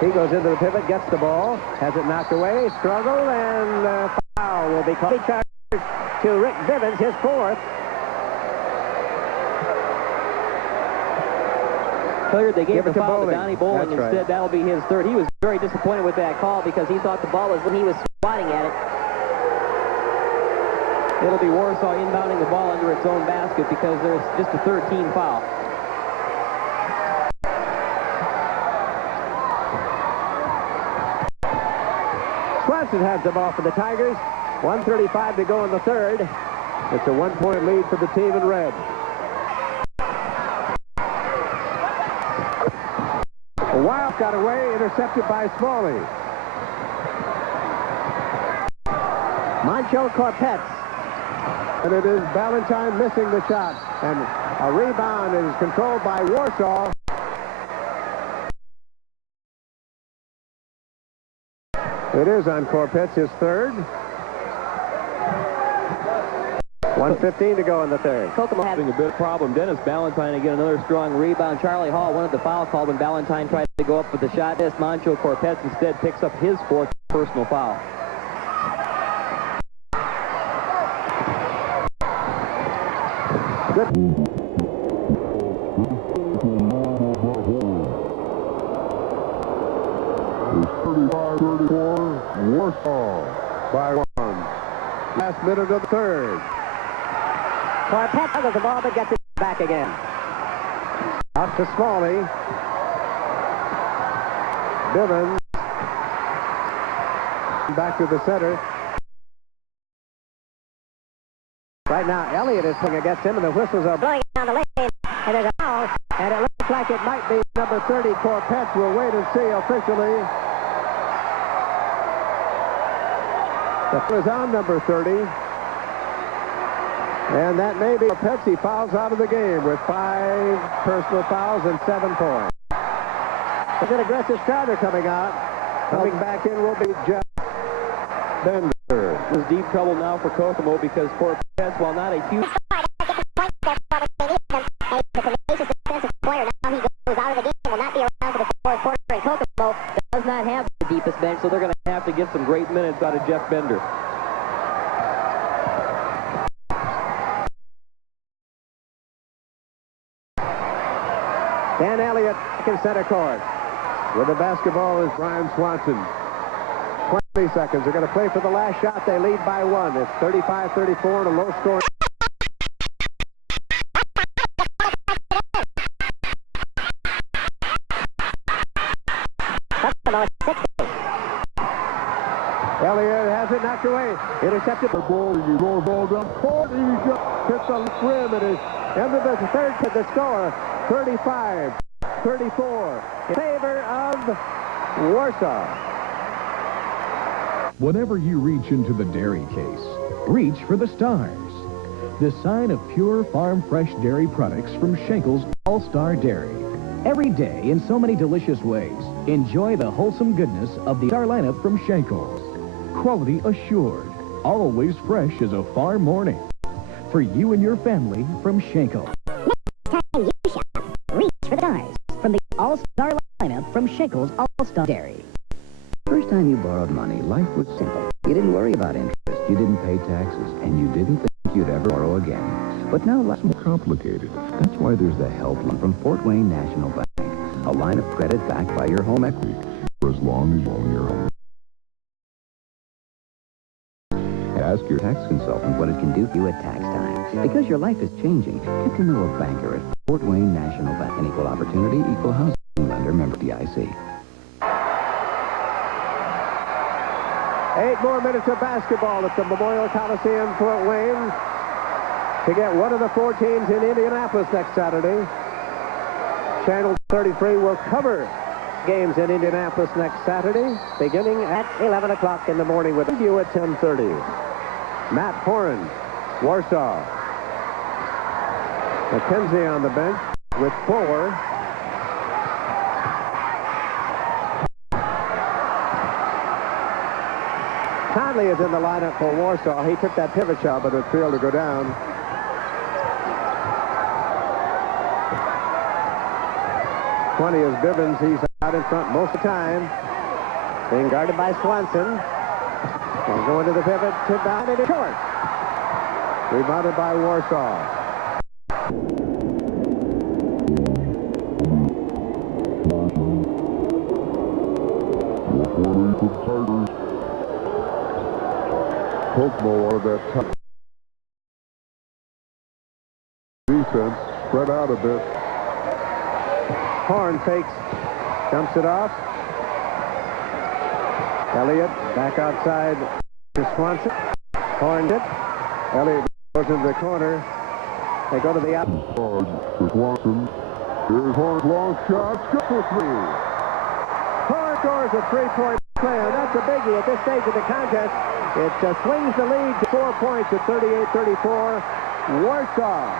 He goes into the pivot, gets the ball, has it knocked away, struggle, and foul will be called. He charged to Rick Bivens, his 4th. Figured they gave the foul to Donnie Bowling. That's instead. Right. That'll be his 3rd. He was very disappointed with that call because he thought the ball was when he was swatting at it. It'll be Warsaw inbounding the ball under its own basket because there's just a 13 foul. Swanson has the ball for the Tigers. 1:35 to go in the third. It's a 1-point lead for the team in red. Wild got away, intercepted by Smalley. Moncho Corpetz. And it is Ballantyne missing the shot. And a rebound is controlled by Warsaw. It is on Corpetz, his 3rd. 1:15 to go in the third. Kokomo having a bit of problem. Dennis Ballantyne again, another strong rebound. Charlie Hall wanted the foul call when Ballantyne tried to go up with the shot. This Moncho Corpetz instead picks up his 4th personal foul. Good. It's 35-34, Warsaw by 1. Last minute of the third. Corpetz has the ball, but gets it back again. Out to Smalley. Bivens. Back to the center. Right now, Elliott is playing against him, and the whistles are blowing down the lane. And there's a foul, and it looks like it might be number 30, Corpetz. We'll wait and see officially. The foul is on number 30. And that may be Corpetz. He fouls out of the game with 5 personal fouls and 7 points. There's an aggressive starter coming out. Coming back in will be Jeff Bender. There's deep trouble now for Kokomo because Corpetz, while not a huge... Kokomo does not have the deepest bench, so they're going to have to get some great minutes out of Jeff Bender. Dan Elliott in center court. With the basketball is Brian Swanson. 20 seconds. They're going to play for the last shot. They lead by 1. It's 35-34 and a low score. Elliott has it knocked away. Intercepted. The ball down court. He got hit the rim. It is into the third to the score. 35-34 in favor of Warsaw. Whenever you reach into the dairy case, reach for the stars. The sign of pure farm fresh dairy products from Schenkel's All-Star Dairy. Every day in so many delicious ways, enjoy the wholesome goodness of the star lineup from Schenkel's. Quality assured, always fresh as a farm morning. For you and your family from Schenkel. Next time you shop, reach for the stars from the All-Star lineup from Schenkel's All-Star Dairy. First time you borrowed money, life was simple. You didn't worry about interest, you didn't pay taxes, and you didn't think you'd ever borrow again. But now life's more complicated. That's why there's the Help Line from Fort Wayne National Bank. A line of credit backed by your home equity for as long as you own your home. Ask your tax consultant what it can do for you at tax time. Because your life is changing, get to know a banker at Fort Wayne National Bank. An equal opportunity, equal housing lender, member DIC. 8 more minutes of basketball at the Memorial Coliseum, Fort Wayne, to get one of the 4 teams in Indianapolis next Saturday. Channel 33 will cover games in Indianapolis next Saturday, beginning at 11 o'clock in the morning with a review at 10:30. Matt Horan, Warsaw. McKenzie on the bench with 4. Conley is in the lineup for Warsaw. He took that pivot shot, but it failed to go down. Is Bivens. He's out in front most of the time. Being guarded by Swanson. And going to the pivot, tip down, and it's short. Rebounded by Warsaw. Kokomo wanted that tough defense, spread out a bit. Horn fakes, dumps it off. Elliott back outside to Swanson. Horn it. Elliott goes into the corner. They go to the out. For Swanson. Here's Horn's long shot. Good for 3. Horn scores a 3-point play, and that's a biggie at this stage of the contest. It swings the lead to 4 points at 38-34. Warsaw.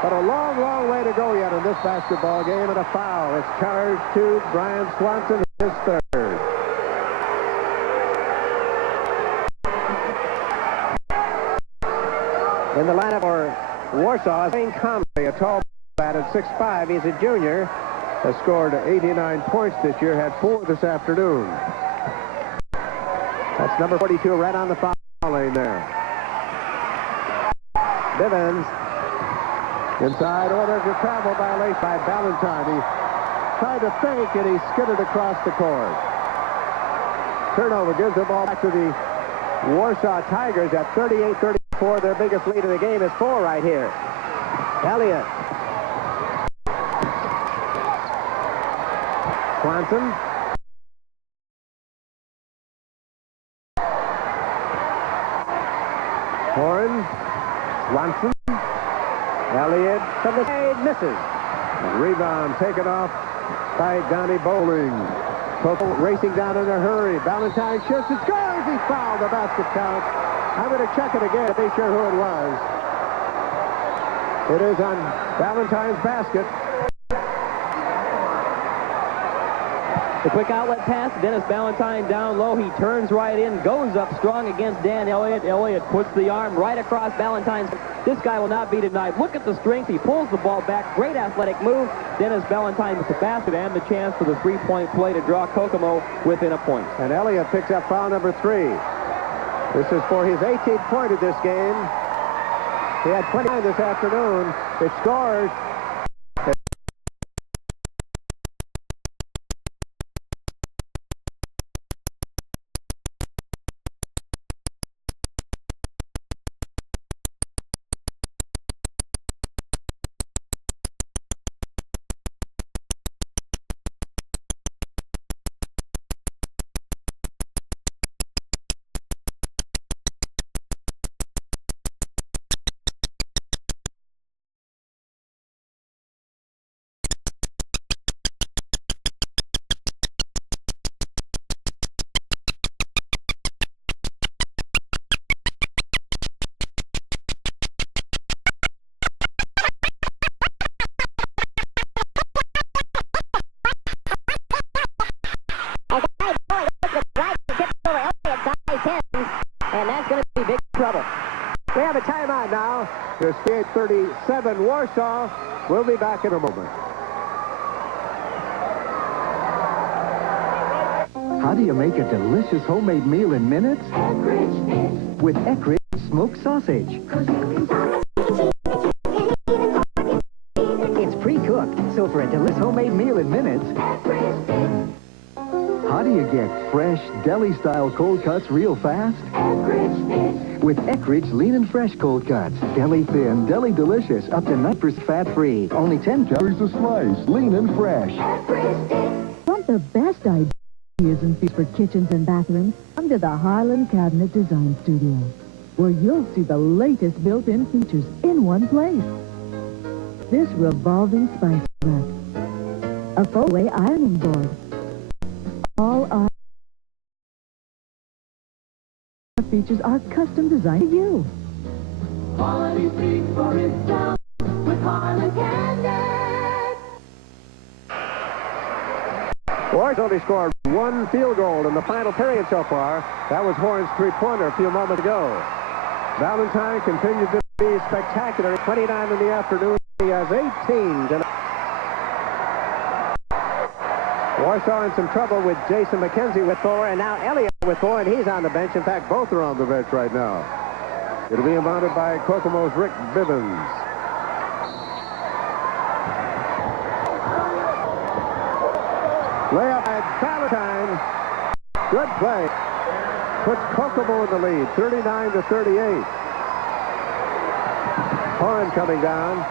But a long, long way to go yet in this basketball game, and a foul. It's charged to Brian Swanson, his 3rd. In the lineup for Warsaw is Wayne Conley, a tall lad at 6'5". He's a junior. Has scored 89 points this year, had 4 this afternoon. That's number 42 right on the foul lane there. Bivens. Inside, there's a travel violation by Ballantyne. He tried to fake, and he skidded across the court. Turnover gives the ball back to the Warsaw Tigers at 38-34. Their biggest lead of the game is 4 right here. Elliott. Swanson. Horn. Swanson. Elliott from the side misses. And rebound taken off by Donnie Bowling. Kokomo racing down in a hurry. Ballantyne shoots and scores. He fouled. The basket count. I'm going to check it again to be sure who it was. It is on Ballantyne's basket. The quick outlet pass, Dennis Ballantyne down low. He turns right in, goes up strong against Dan Elliott. Elliott puts the arm right across Ballantyne's. This guy will not be denied. Look at the strength. He pulls the ball back. Great athletic move. Dennis Ballantyne with the basket and the chance for the 3-point play to draw Kokomo within a point. And Elliott picks up foul number 3. This is for his 18th point of this game. He had 29 this afternoon. It scores. timeout now. There's 38-37 Warsaw. We'll be back in a moment. How do you make a delicious homemade meal in minutes? With Eckrich smoked sausage. It's pre-cooked, so for a delicious homemade meal in minutes. How do you get fresh, deli-style cold cuts real fast? With Eckrich Lean and Fresh Cold Cuts. Deli thin, deli delicious, up to 9% fat-free. Only 10 calories a slice. Lean and fresh. Want the best ideas and features for kitchens and bathrooms? Come to the Highland Cabinet Design Studio, where you'll see the latest built-in features in one place. This revolving spice rack, a four-way ironing board, all our features are custom designed to you. Quality speaks for itself with Highland Cabinet. Warsaw only scored one field goal in the final period so far. That was Horn's three-pointer a few moments ago. Valentine continues to be spectacular. 29 in the afternoon. He has 18 tonight. Warsaw in some trouble with Jason McKenzie with 4, and now Elliott with 4, and he's on the bench. In fact, both are on the bench right now. It'll be mounted by Kokomo's Rick Bivens. Layup by Valentine. Good play. Puts Kokomo in the lead, 39-38. Horn coming down.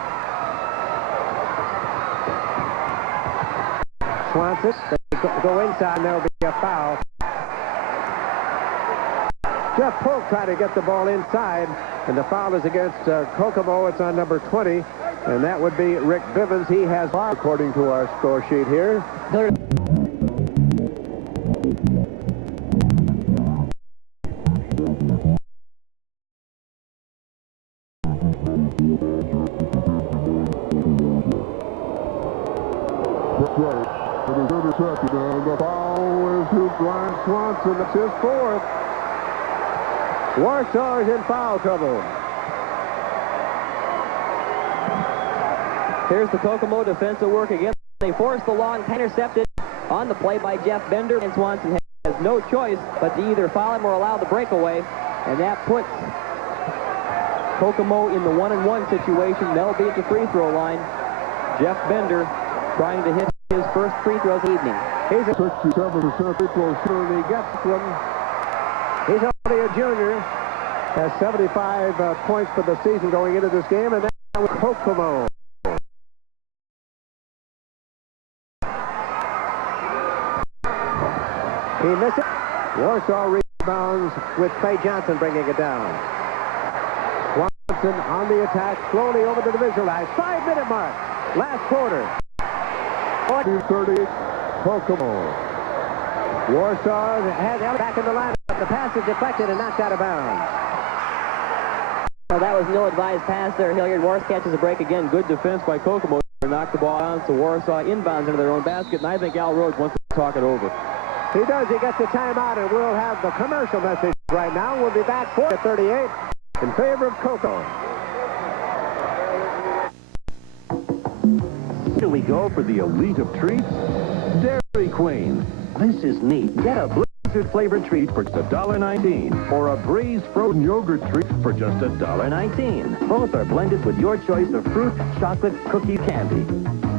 Swanson, they go inside, and there'll be a foul. Jeff Polk tried to get the ball inside, and the foul is against Kokomo. It's on number 20, and that would be Rick Bivens. He has, according to our score sheet here. The foul is to Brian Swanson. That's his 4th. Warsaw is in foul trouble. Here's the Kokomo defensive work again. They force the long, intercepted on the play by Jeff Bender, and Swanson has no choice but to either foul him or allow the breakaway, and that puts Kokomo in the 1-and-1 situation. They'll be at the free throw line. Jeff Bender trying to hit his first free throws of the evening. He's a 67% free throw shooter, and he gets one. He's only a junior. Has 75 points for the season going into this game, and now with Kokomo. He missed it. Warsaw rebounds with Clay Johnson bringing it down. Swanson on the attack, slowly over the division line. 5-minute mark. Last quarter. 30, Kokomo. Warsaw has Elliott back in the lineup. The pass is deflected and knocked out of bounds. Well, that was an ill-advised pass there, Hilliard. Warsaw catches a break again. Good defense by Kokomo to knock the ball down, so Warsaw inbounds into their own basket, and I think Al Rhodes wants to talk it over. He does. He gets the timeout, and we'll have the commercial message right now. We'll be back 4-38 in favor of Kokomo. Here we go for the elite of treats, Dairy Queen. This is neat. Get a Blizzard flavored treat for just $1.19 or a Breeze frozen yogurt treat for just $1.19. Both are blended with your choice of fruit, chocolate, cookie, candy.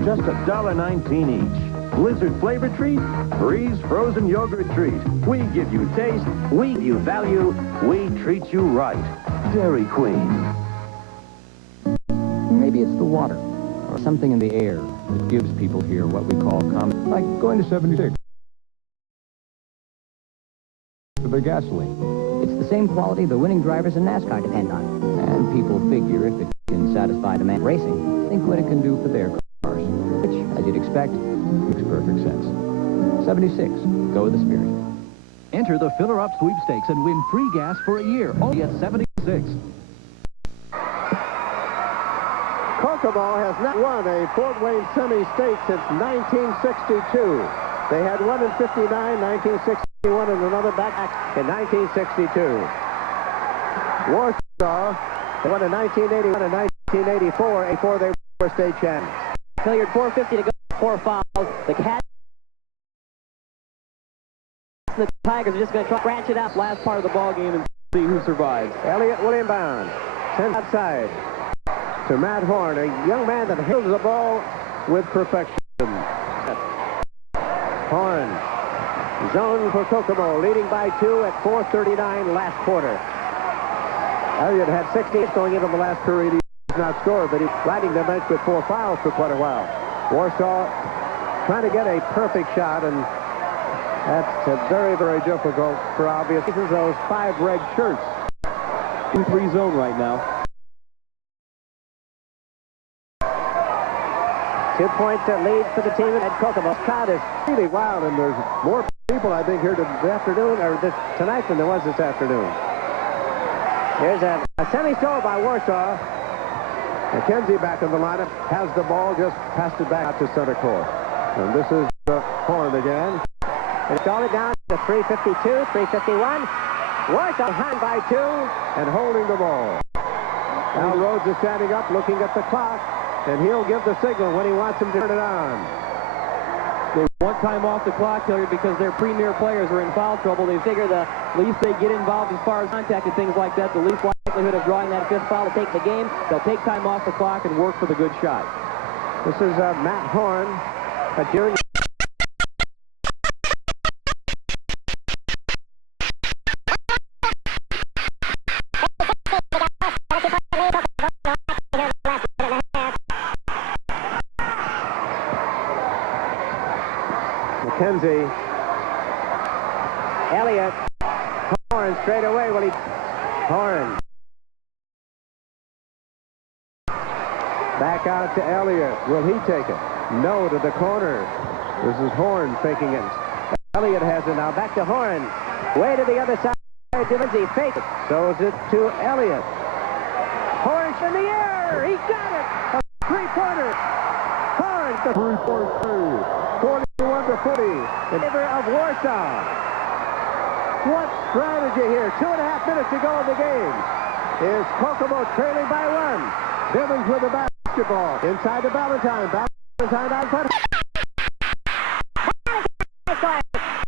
Just $1.19 each. Blizzard flavored treat, Breeze frozen yogurt treat. We give you taste, we give you value, we treat you right. Dairy Queen. Maybe it's the water or something in the air that gives people here what we call common, like going to 76 for their gasoline. It's the same quality the winning drivers in NASCAR depend on. And people figure if it can satisfy the man racing, think what it can do for their cars, which, as you'd expect, makes perfect sense. 76, go with the spirit. Enter the Filler Up Sweepstakes and win free gas for a year, only at 76. Kokomo has not won a Fort Wayne semi-state since 1962. They had one in 59, 1961, and another back in 1962. Warsaw They won in 1981 and 1984. Before they were state champions. Hilliard, 4:50 to go, 4 fouls. The Cats and the Tigers are just going to try to scratch it up last part of the ball game and see who survives. Elliott will inbound. Sends outside to Matt Horn, a young man that handles the ball with perfection. Horn, zone for Kokomo, leading by 2 at 4:39 last quarter. Elliott had 16 going into the last period. He did not score, but he's riding the bench with 4 fouls for quite a while. Warsaw trying to get a perfect shot, and that's very, very difficult for obvious reasons. Those 5 red shirts. 2-3 zone right now. 2 points that lead for the team at Kokomo. This crowd is really wild, and there's more people, I think, here this afternoon, or tonight than there was this afternoon. Here's a semi-stroll by Warsaw. McKenzie back in the lineup, has the ball, just passed it back out to center court. And this is Horn again. And stall it down to 3:52, 3:51. Warsaw behind by 2 and holding the ball. Al Rhodes is standing up, looking at the clock, and he'll give the signal when he wants him to turn it on. They want time off the clock, Hilliard, because their premier players are in foul trouble. They figure the least they get involved as far as contact and things like that, the least likelihood of drawing that 5th foul to take the game. They'll take time off the clock and work for the good shot. This is Matt Horn, a junior. McKenzie, Elliott, Horn straight away. Will he? Horn. Back out to Elliott. Will he take it? No, to the corner. This is Horn faking it. Elliott has it now. Back to Horn. Way to the other side. Lindsay faked it. Throws it to Elliott. Horn in the air. He got it. A 3-pointer. Horn. 3-point save. 41-40 in favor of Warsaw. What strategy here? 2.5 minutes to go in the game. Is Kokomo trailing by 1. Bivens with the basketball. Inside to Valentine. Valentine out front.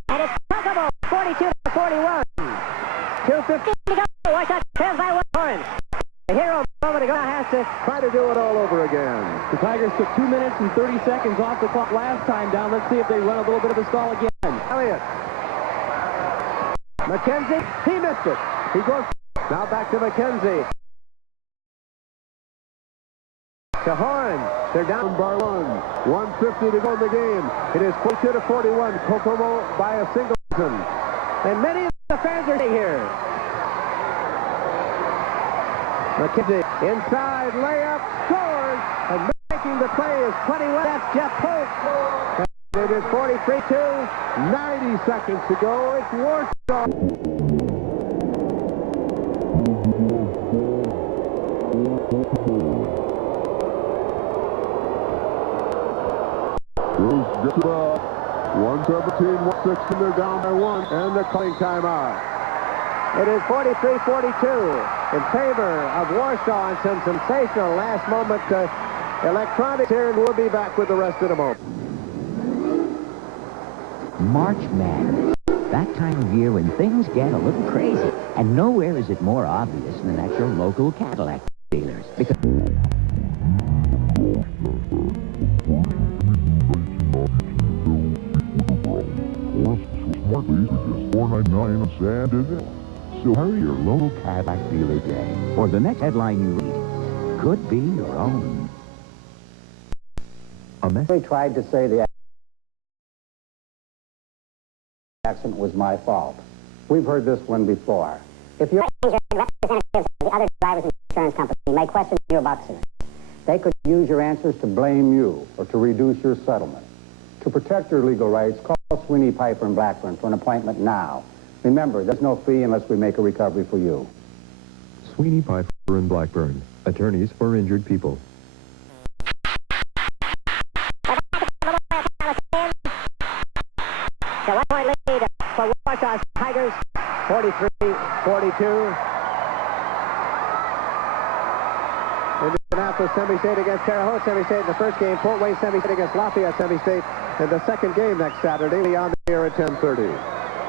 And it's Kokomo, 42-41. 2:15 to go. Warsaw trails by 1 point. The hero moment ago has to try to do it all over again. The Tigers took 2 minutes and 30 seconds off the clock last time down. Let's see if they run a little bit of a stall again. Elliott. McKenzie, he missed it. He goes now back to McKenzie. To Horn. They're down by 1. 1:50 to go in the game. It is 42-41. Kokomo by a single. And many of the fans are here. McKenzie inside layup, scores, and making the play is 21. That's Jeff Polk. It is 43-2. 90 seconds to go. It's Warsaw. Just about 117, 116, they're down by 1, and they're calling timeout. It is 43-42 in favor of Warsaw, and some sensational last-moment electronics here, and we'll be back with the rest in a moment. March Madness. That time of year when things get a little crazy. And nowhere is it more obvious than at your local Cadillac dealers. Because Smart lease for just $4.99 on Saturday. So hurry your local Cadillac dealer today, or the next headline you read could be your own. They tried to say the accident was my fault. We've heard this one before. If your representatives of the other drivers' insurance company may question you about accident, they could use your answers to blame you or to reduce your settlement. To protect your legal rights, call Sweeney, Piper, and Blackburn for an appointment now. Remember, there's no fee unless we make a recovery for you. Sweeney, Piper, and Blackburn, attorneys for injured people. So 1 point lead for Warsaw Tigers. 43-42. Indianapolis semi-state against Terre Haute semi-state in the first game. Fort Wayne semi-state against Lafayette semi-state in the second game next Saturday. On the air at 10:30.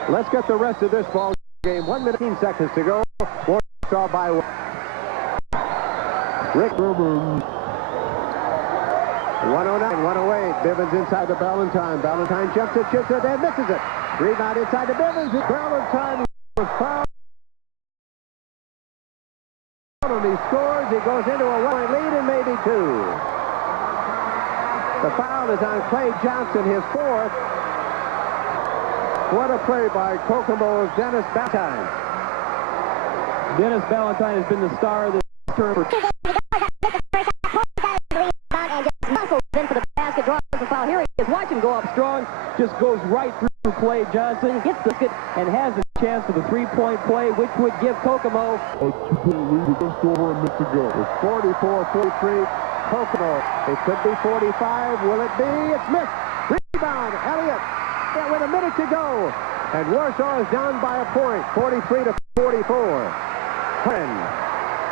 Let's get the rest of this ball game. 1 minute, 15 seconds to go. Warsaw by one. Rick Bivens. 109, 108. Bivens inside to Ballantyne. Ballantyne jumps it, shoots it, and misses it. Rebound inside to Bivens. Ballantyne was fouled. And he scores. He goes into a one-point lead and maybe two. The foul is on Clay Johnson, his fourth. What a play by Kokomo's Dennis Ballantyne. Dennis Ballantyne has been the star of this term. In for the basket, draws the foul. Here he is. Watch him go up strong. Just goes right through Clay Johnson. Gets the basket and has a chance for the three-point play, which would give Kokomo a 2-point lead with just over a minute to go. It's 44-43. Kokomo. It could be 45. Will it be? It's missed. Rebound. Elliott. Yeah, with a minute to go. And Warsaw is down by a point. 43-44.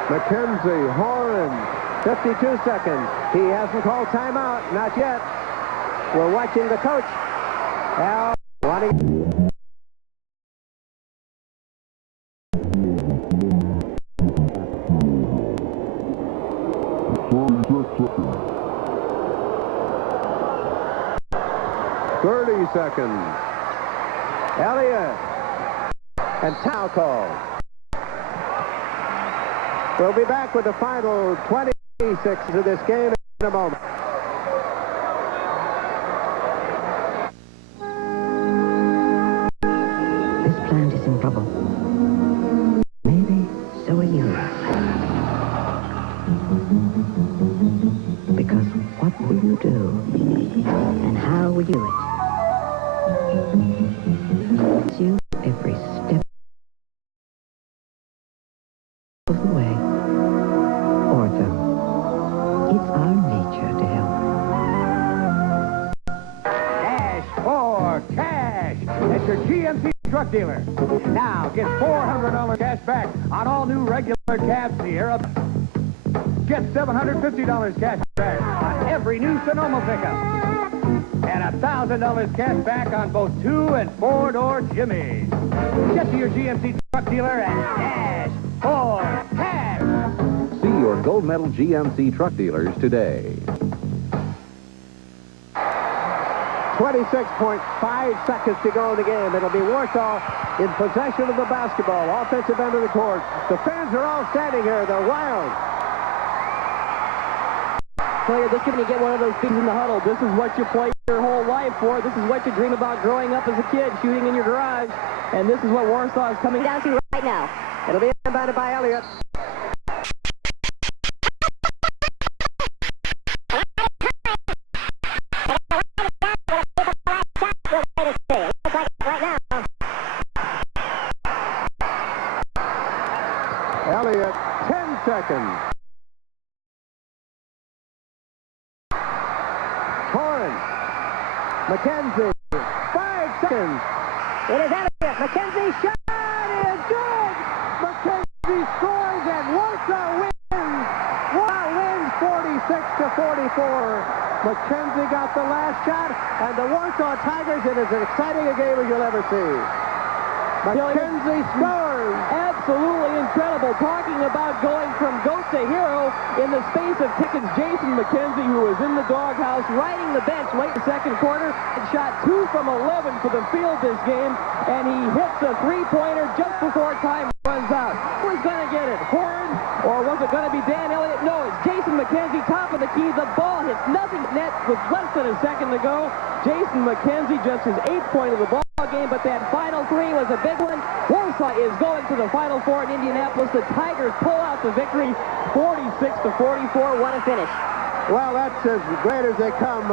McKenzie. Horan. 52 seconds. He hasn't called timeout. Not yet. We're watching the coach. Al wanting... 30 seconds. Elliott. And foul call. We'll be back with the final 26 of this game in a moment. This plant is in trouble. Maybe so are you. Because what will you do? And how will you do it? It's you every step of the way. Ortho. It's our nature to help. Cash for cash. It's your GMC truck dealer. Now get $400 cash back on all new regular cabs here. Get $750 cash back on every new Sonoma pickup. And $1,000 cash back on both 2- and 4-door Jimmys. Get to your GMC truck dealer and cash for cash. See your gold medal GMC truck dealers today. 26.5 seconds to go in the game. It'll be Warsaw in possession of the basketball. Offensive end of the court. The fans are all standing here. They're wild. Player, this can you get one of those things in the huddle. This is what you play your whole life for. This is what you dream about growing up as a kid, shooting in your garage. And this is what Warsaw is coming down to right now. It'll be inbounded by Elliott. Elliott, 10 seconds. Torrance. McKenzie, 5 seconds. It is Elliott. McKenzie shot is good. McKenzie scores and Warsaw wins. Warsaw wins 46-44. McKenzie got the last shot, and the Warsaw Tigers, it is as exciting a game as you'll ever see. McKenzie scores. Absolutely incredible. Talking about going from goat to hero in the space of Tickets. Jason McKenzie, who was in the doghouse, riding the bench late in the second quarter, and shot 2 from 11 for the field this game, and he hits a three-pointer just before time runs out. Who's going to get it? Horn, or was it going to be Dan Elliott? No, it's Jason McKenzie, top of the key. The ball hits nothing net with less than a second to go. Jason McKenzie just his 8th point of the ball game, but that final 3 was a big one. Warsaw is going to the Final Four in Indianapolis. The Tigers pull out the victory, 46-44. What a finish. Well, that's as great as they come.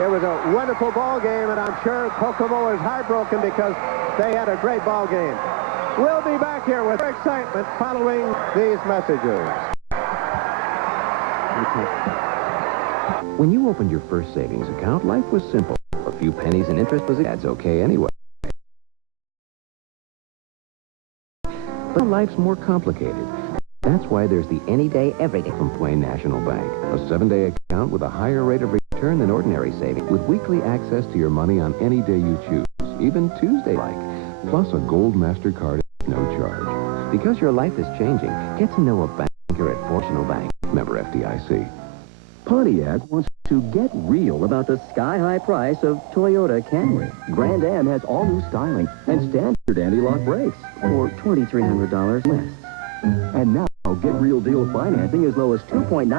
It was a wonderful ball game, and I'm sure Kokomo is heartbroken because they had a great ball game. We'll be back here with excitement following these messages. When you opened your first savings account, life was simple. A few pennies in interest was that's okay anyway. But life's more complicated. That's why there's the Any Day, Every Day from Plain National Bank. A 7-day account with a higher rate of return than ordinary savings, with weekly access to your money on any day you choose, even Tuesday-like, plus a Gold MasterCard at no charge. Because your life is changing, get to know a banker at National Bank. Member FDIC. Pontiac wants to get real about the sky-high price of Toyota Camry. Grand Am has all new styling and standard anti-lock brakes for $2,300 less. And now, get real deal financing as low as 2.9.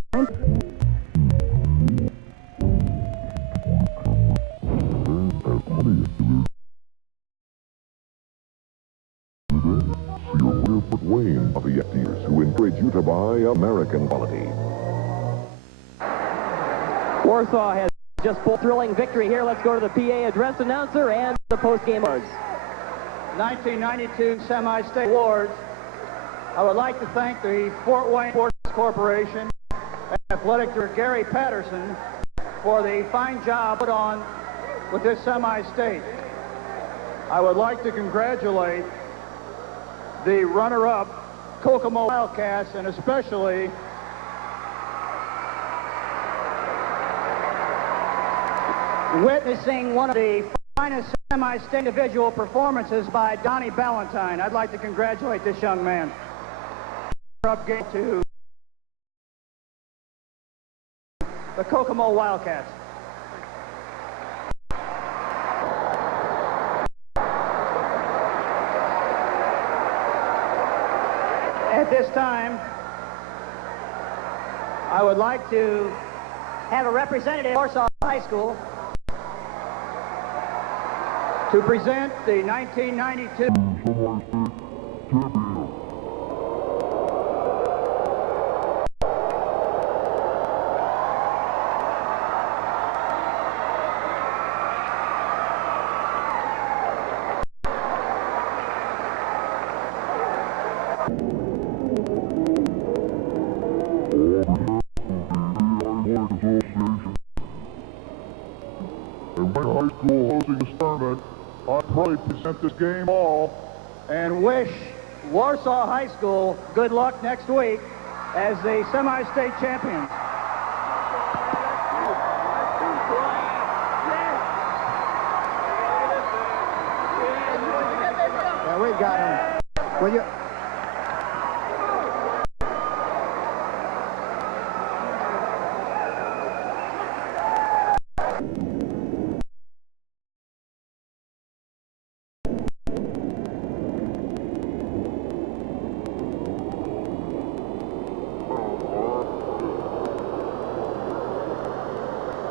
Wayne of the FDers who encourage you to buy American quality. Warsaw has just full thrilling victory here. Let's go to the PA address announcer and the post-game awards. 1992 Semi-State Awards. I would like to thank the Fort Wayne Sports Corporation and Athletic Director Gary Patterson for the fine job put on with this semi-state. I would like to congratulate the runner-up Kokomo Wildcats, and especially witnessing one of the finest semi-state individual performances by Donnie Ballantyne. I'd like to congratulate this young man. Up game to the Kokomo Wildcats. At this time, I would like to have a representative of Warsaw High School to present the 1992 High School hosting this tournament. I'd probably present this game all and wish Warsaw High School good luck next week as the semi-state champions. Yeah, we've got him. Will you?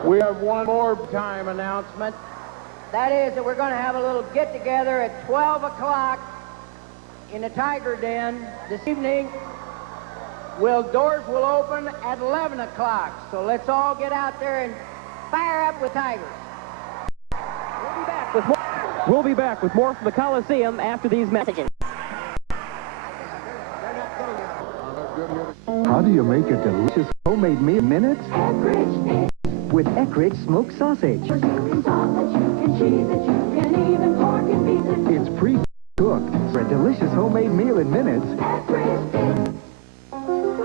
We have one more time announcement. That is that we're going to have a little get-together at 12 o'clock in the Tiger Den this evening. Doors will open at 11 o'clock. So let's all get out there and fire up with Tigers. We'll be back with more from the Coliseum after these messages. How do you make a delicious homemade meal in minutes? With Eckrich smoked sausage. It's pre-cooked for a delicious homemade meal in minutes.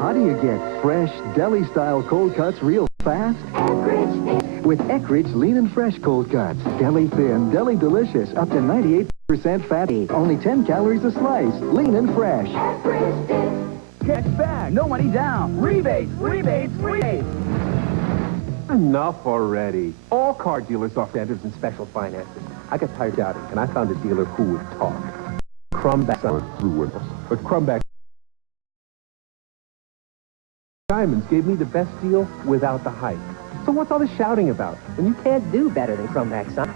How do you get fresh, deli-style cold cuts real fast? With Eckrich Lean and Fresh Cold Cuts. Deli thin, deli delicious, up to 98% fatty. Only 10 calories a slice. Lean and fresh. Cash back, no money down. Rebates, rebates, rebates. Enough already. All car dealers offer standards and special finances. I got tired of doubting, and I found a dealer who would talk. Crumback through windows. But Crumback Diamonds gave me the best deal without the hype. So what's all this shouting about when you can't do better than Crumback, son?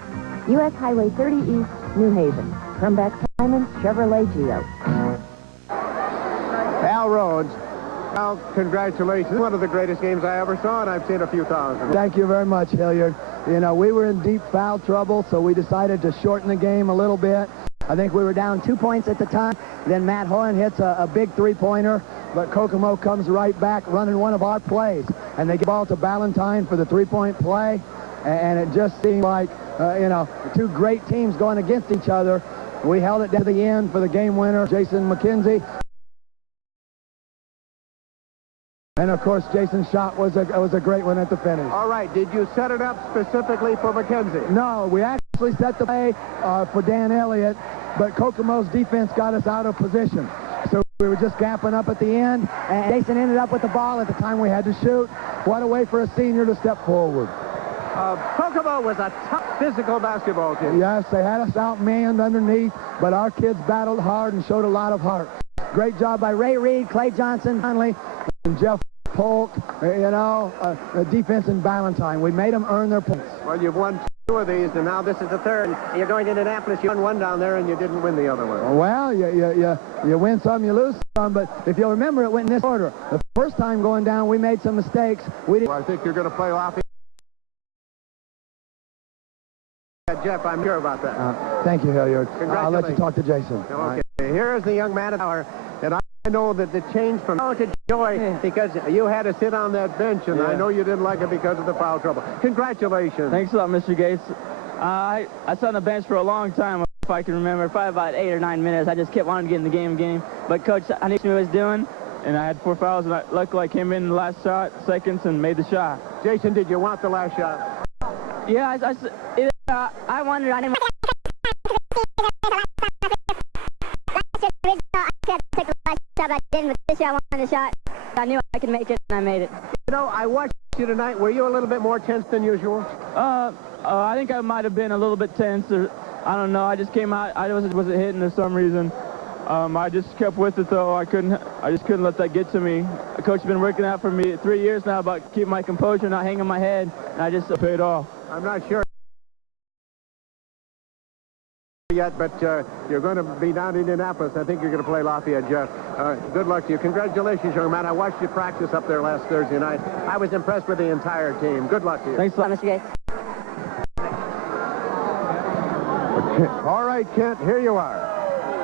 U.S. Highway 30 East, New Haven. Crumback Diamonds, Chevrolet Geo. Al Rhodes. Well, congratulations. One of the greatest games I ever saw, and I've seen a few thousand. Thank you very much, Hilliard. You know, we were in deep foul trouble, so we decided to shorten the game a little bit. I think we were down 2 points at the time. Then Matt Hoyen hits a big three-pointer, but Kokomo comes right back running one of our plays. And they give the ball to Ballantyne for the three-point play, and it just seemed like, two great teams going against each other. We held it down to the end for the game winner, Jason McKenzie. And, of course, Jason's shot was a great one at the finish. All right, did you set it up specifically for McKenzie? No, we actually set the play for Dan Elliott, but Kokomo's defense got us out of position. So we were just gapping up at the end, and Jason ended up with the ball at the time we had to shoot. What a way for a senior to step forward. Kokomo was a tough physical basketball team. Yes, they had us outmanned underneath, but our kids battled hard and showed a lot of heart. Great job by Ray Reed, Clay Johnson, Conley, and Jeff Polk, defense and Valentine. We made them earn their points. Well, you've won 2 of these, and now this is the 3rd. You're going to Indianapolis. You won 1 down there, and you didn't win the other one. Well, you win some, you lose some, but if you'll remember, it went in this order. The first time going down, we made some mistakes. Well, I think you're going to play Lafayette. Jeff, I'm sure about that. Thank you, Hilliard. Congratulations. I'll let you talk to Jason. Okay. Here is the young man of our, and I know that the change from joy to joy because you had to sit on that bench, and I know you didn't like it because of the foul trouble. Congratulations. Thanks a lot, Mr. Gates. I sat on the bench for a long time, if I can remember, probably about 8 or 9 minutes. I just kept wanting to get in the game. But Coach, I knew what he was doing, and I had 4 fouls, and luckily I came in the last shot, seconds, and made the shot. Jason, did you want the last shot? Yeah, I wanted. I didn't. But this year I wanted the shot. I knew I could make it, and I made it. You know, I watched you tonight. Were you a little bit more tense than usual? I think I might have been a little bit tense, or I don't know. I just came out. I wasn't hitting for some reason. I just kept with it, though. I just couldn't let that get to me. The coach has been working out for me 3 years now about keeping my composure, not hanging my head, and I just paid off. I'm not sure yet, but you're going to be down in Indianapolis. I think you're going to play Lafayette, Jeff. Good luck to you. Congratulations, young man. I watched you practice up there last Thursday night. I was impressed with the entire team. Good luck to you. Thanks a lot, Mr. Gates. All right, Kent, here you are.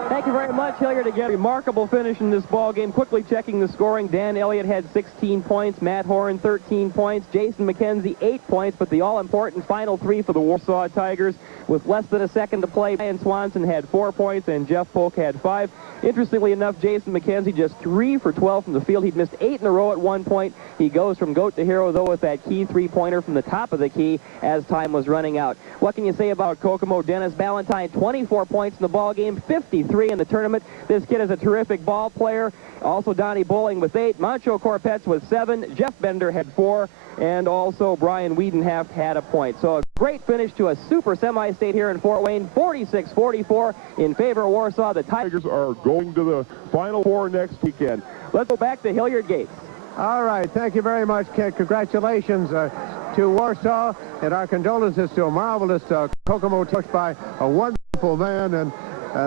Thank you very much, Hilliard. Again, remarkable finish in this ball game. Quickly checking the scoring. Dan Elliott had 16 points. Matt Horan, 13 points. Jason McKenzie, 8 points. But the all-important final 3 for the Warsaw Tigers. With less than a second to play, Brian Swanson had 4 points, and Jeff Polk had 5. Interestingly enough, Jason McKenzie just 3 for 12 from the field. He'd missed 8 in a row at one point. He goes from goat to hero, though, with that key 3-pointer from the top of the key as time was running out. What can you say about Kokomo? Dennis Valentine, 24 points in the ball game, 53 in the tournament. This kid is a terrific ball player. Also, Donnie Bowling with 8. Mancho Corpetz with 7. Jeff Bender had 4. And also, Brian Wiedenhaft had a point. So a great finish to a super semi-state here in Fort Wayne, 46-44 in favor of Warsaw. The Tigers are going to the Final Four next weekend. Let's go back to Hilliard Gates. All right, thank you very much, Kent. Congratulations to Warsaw, and our condolences to a marvelous Kokomo coached by a wonderful man, and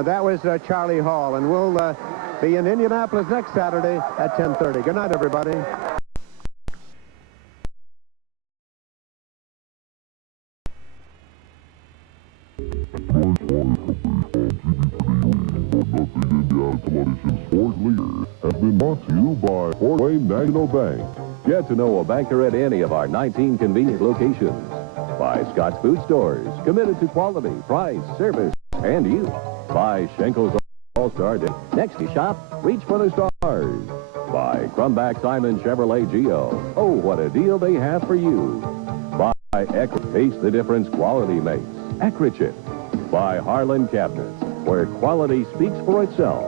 that was Charlie Hall. And we'll be in Indianapolis next Saturday at 10:30. Good night, everybody. Television Sport Leader has been brought to you by Fort Wayne National Bank. Get to know a banker at any of our 19 convenient locations. By Scott's Food Stores, committed to quality, price, service, and you. By Schenkel's All-Star Day. Next you shop, reach for the stars. By Crumback Simon Chevrolet Geo. Oh, what a deal they have for you. By Eckrich. Taste the difference quality makes. Eckrich. By Harlan Cabinets, where quality speaks for itself.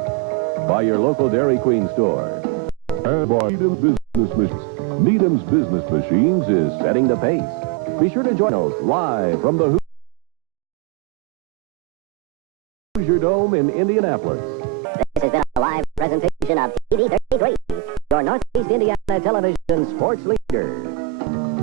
By your local Dairy Queen store. And by Needham's Business Machines. Needham's Business Machines is setting the pace. Be sure to join us live from the Hoosier Dome in Indianapolis. This has been a live presentation of TV 33, your Northeast Indiana television sports leader.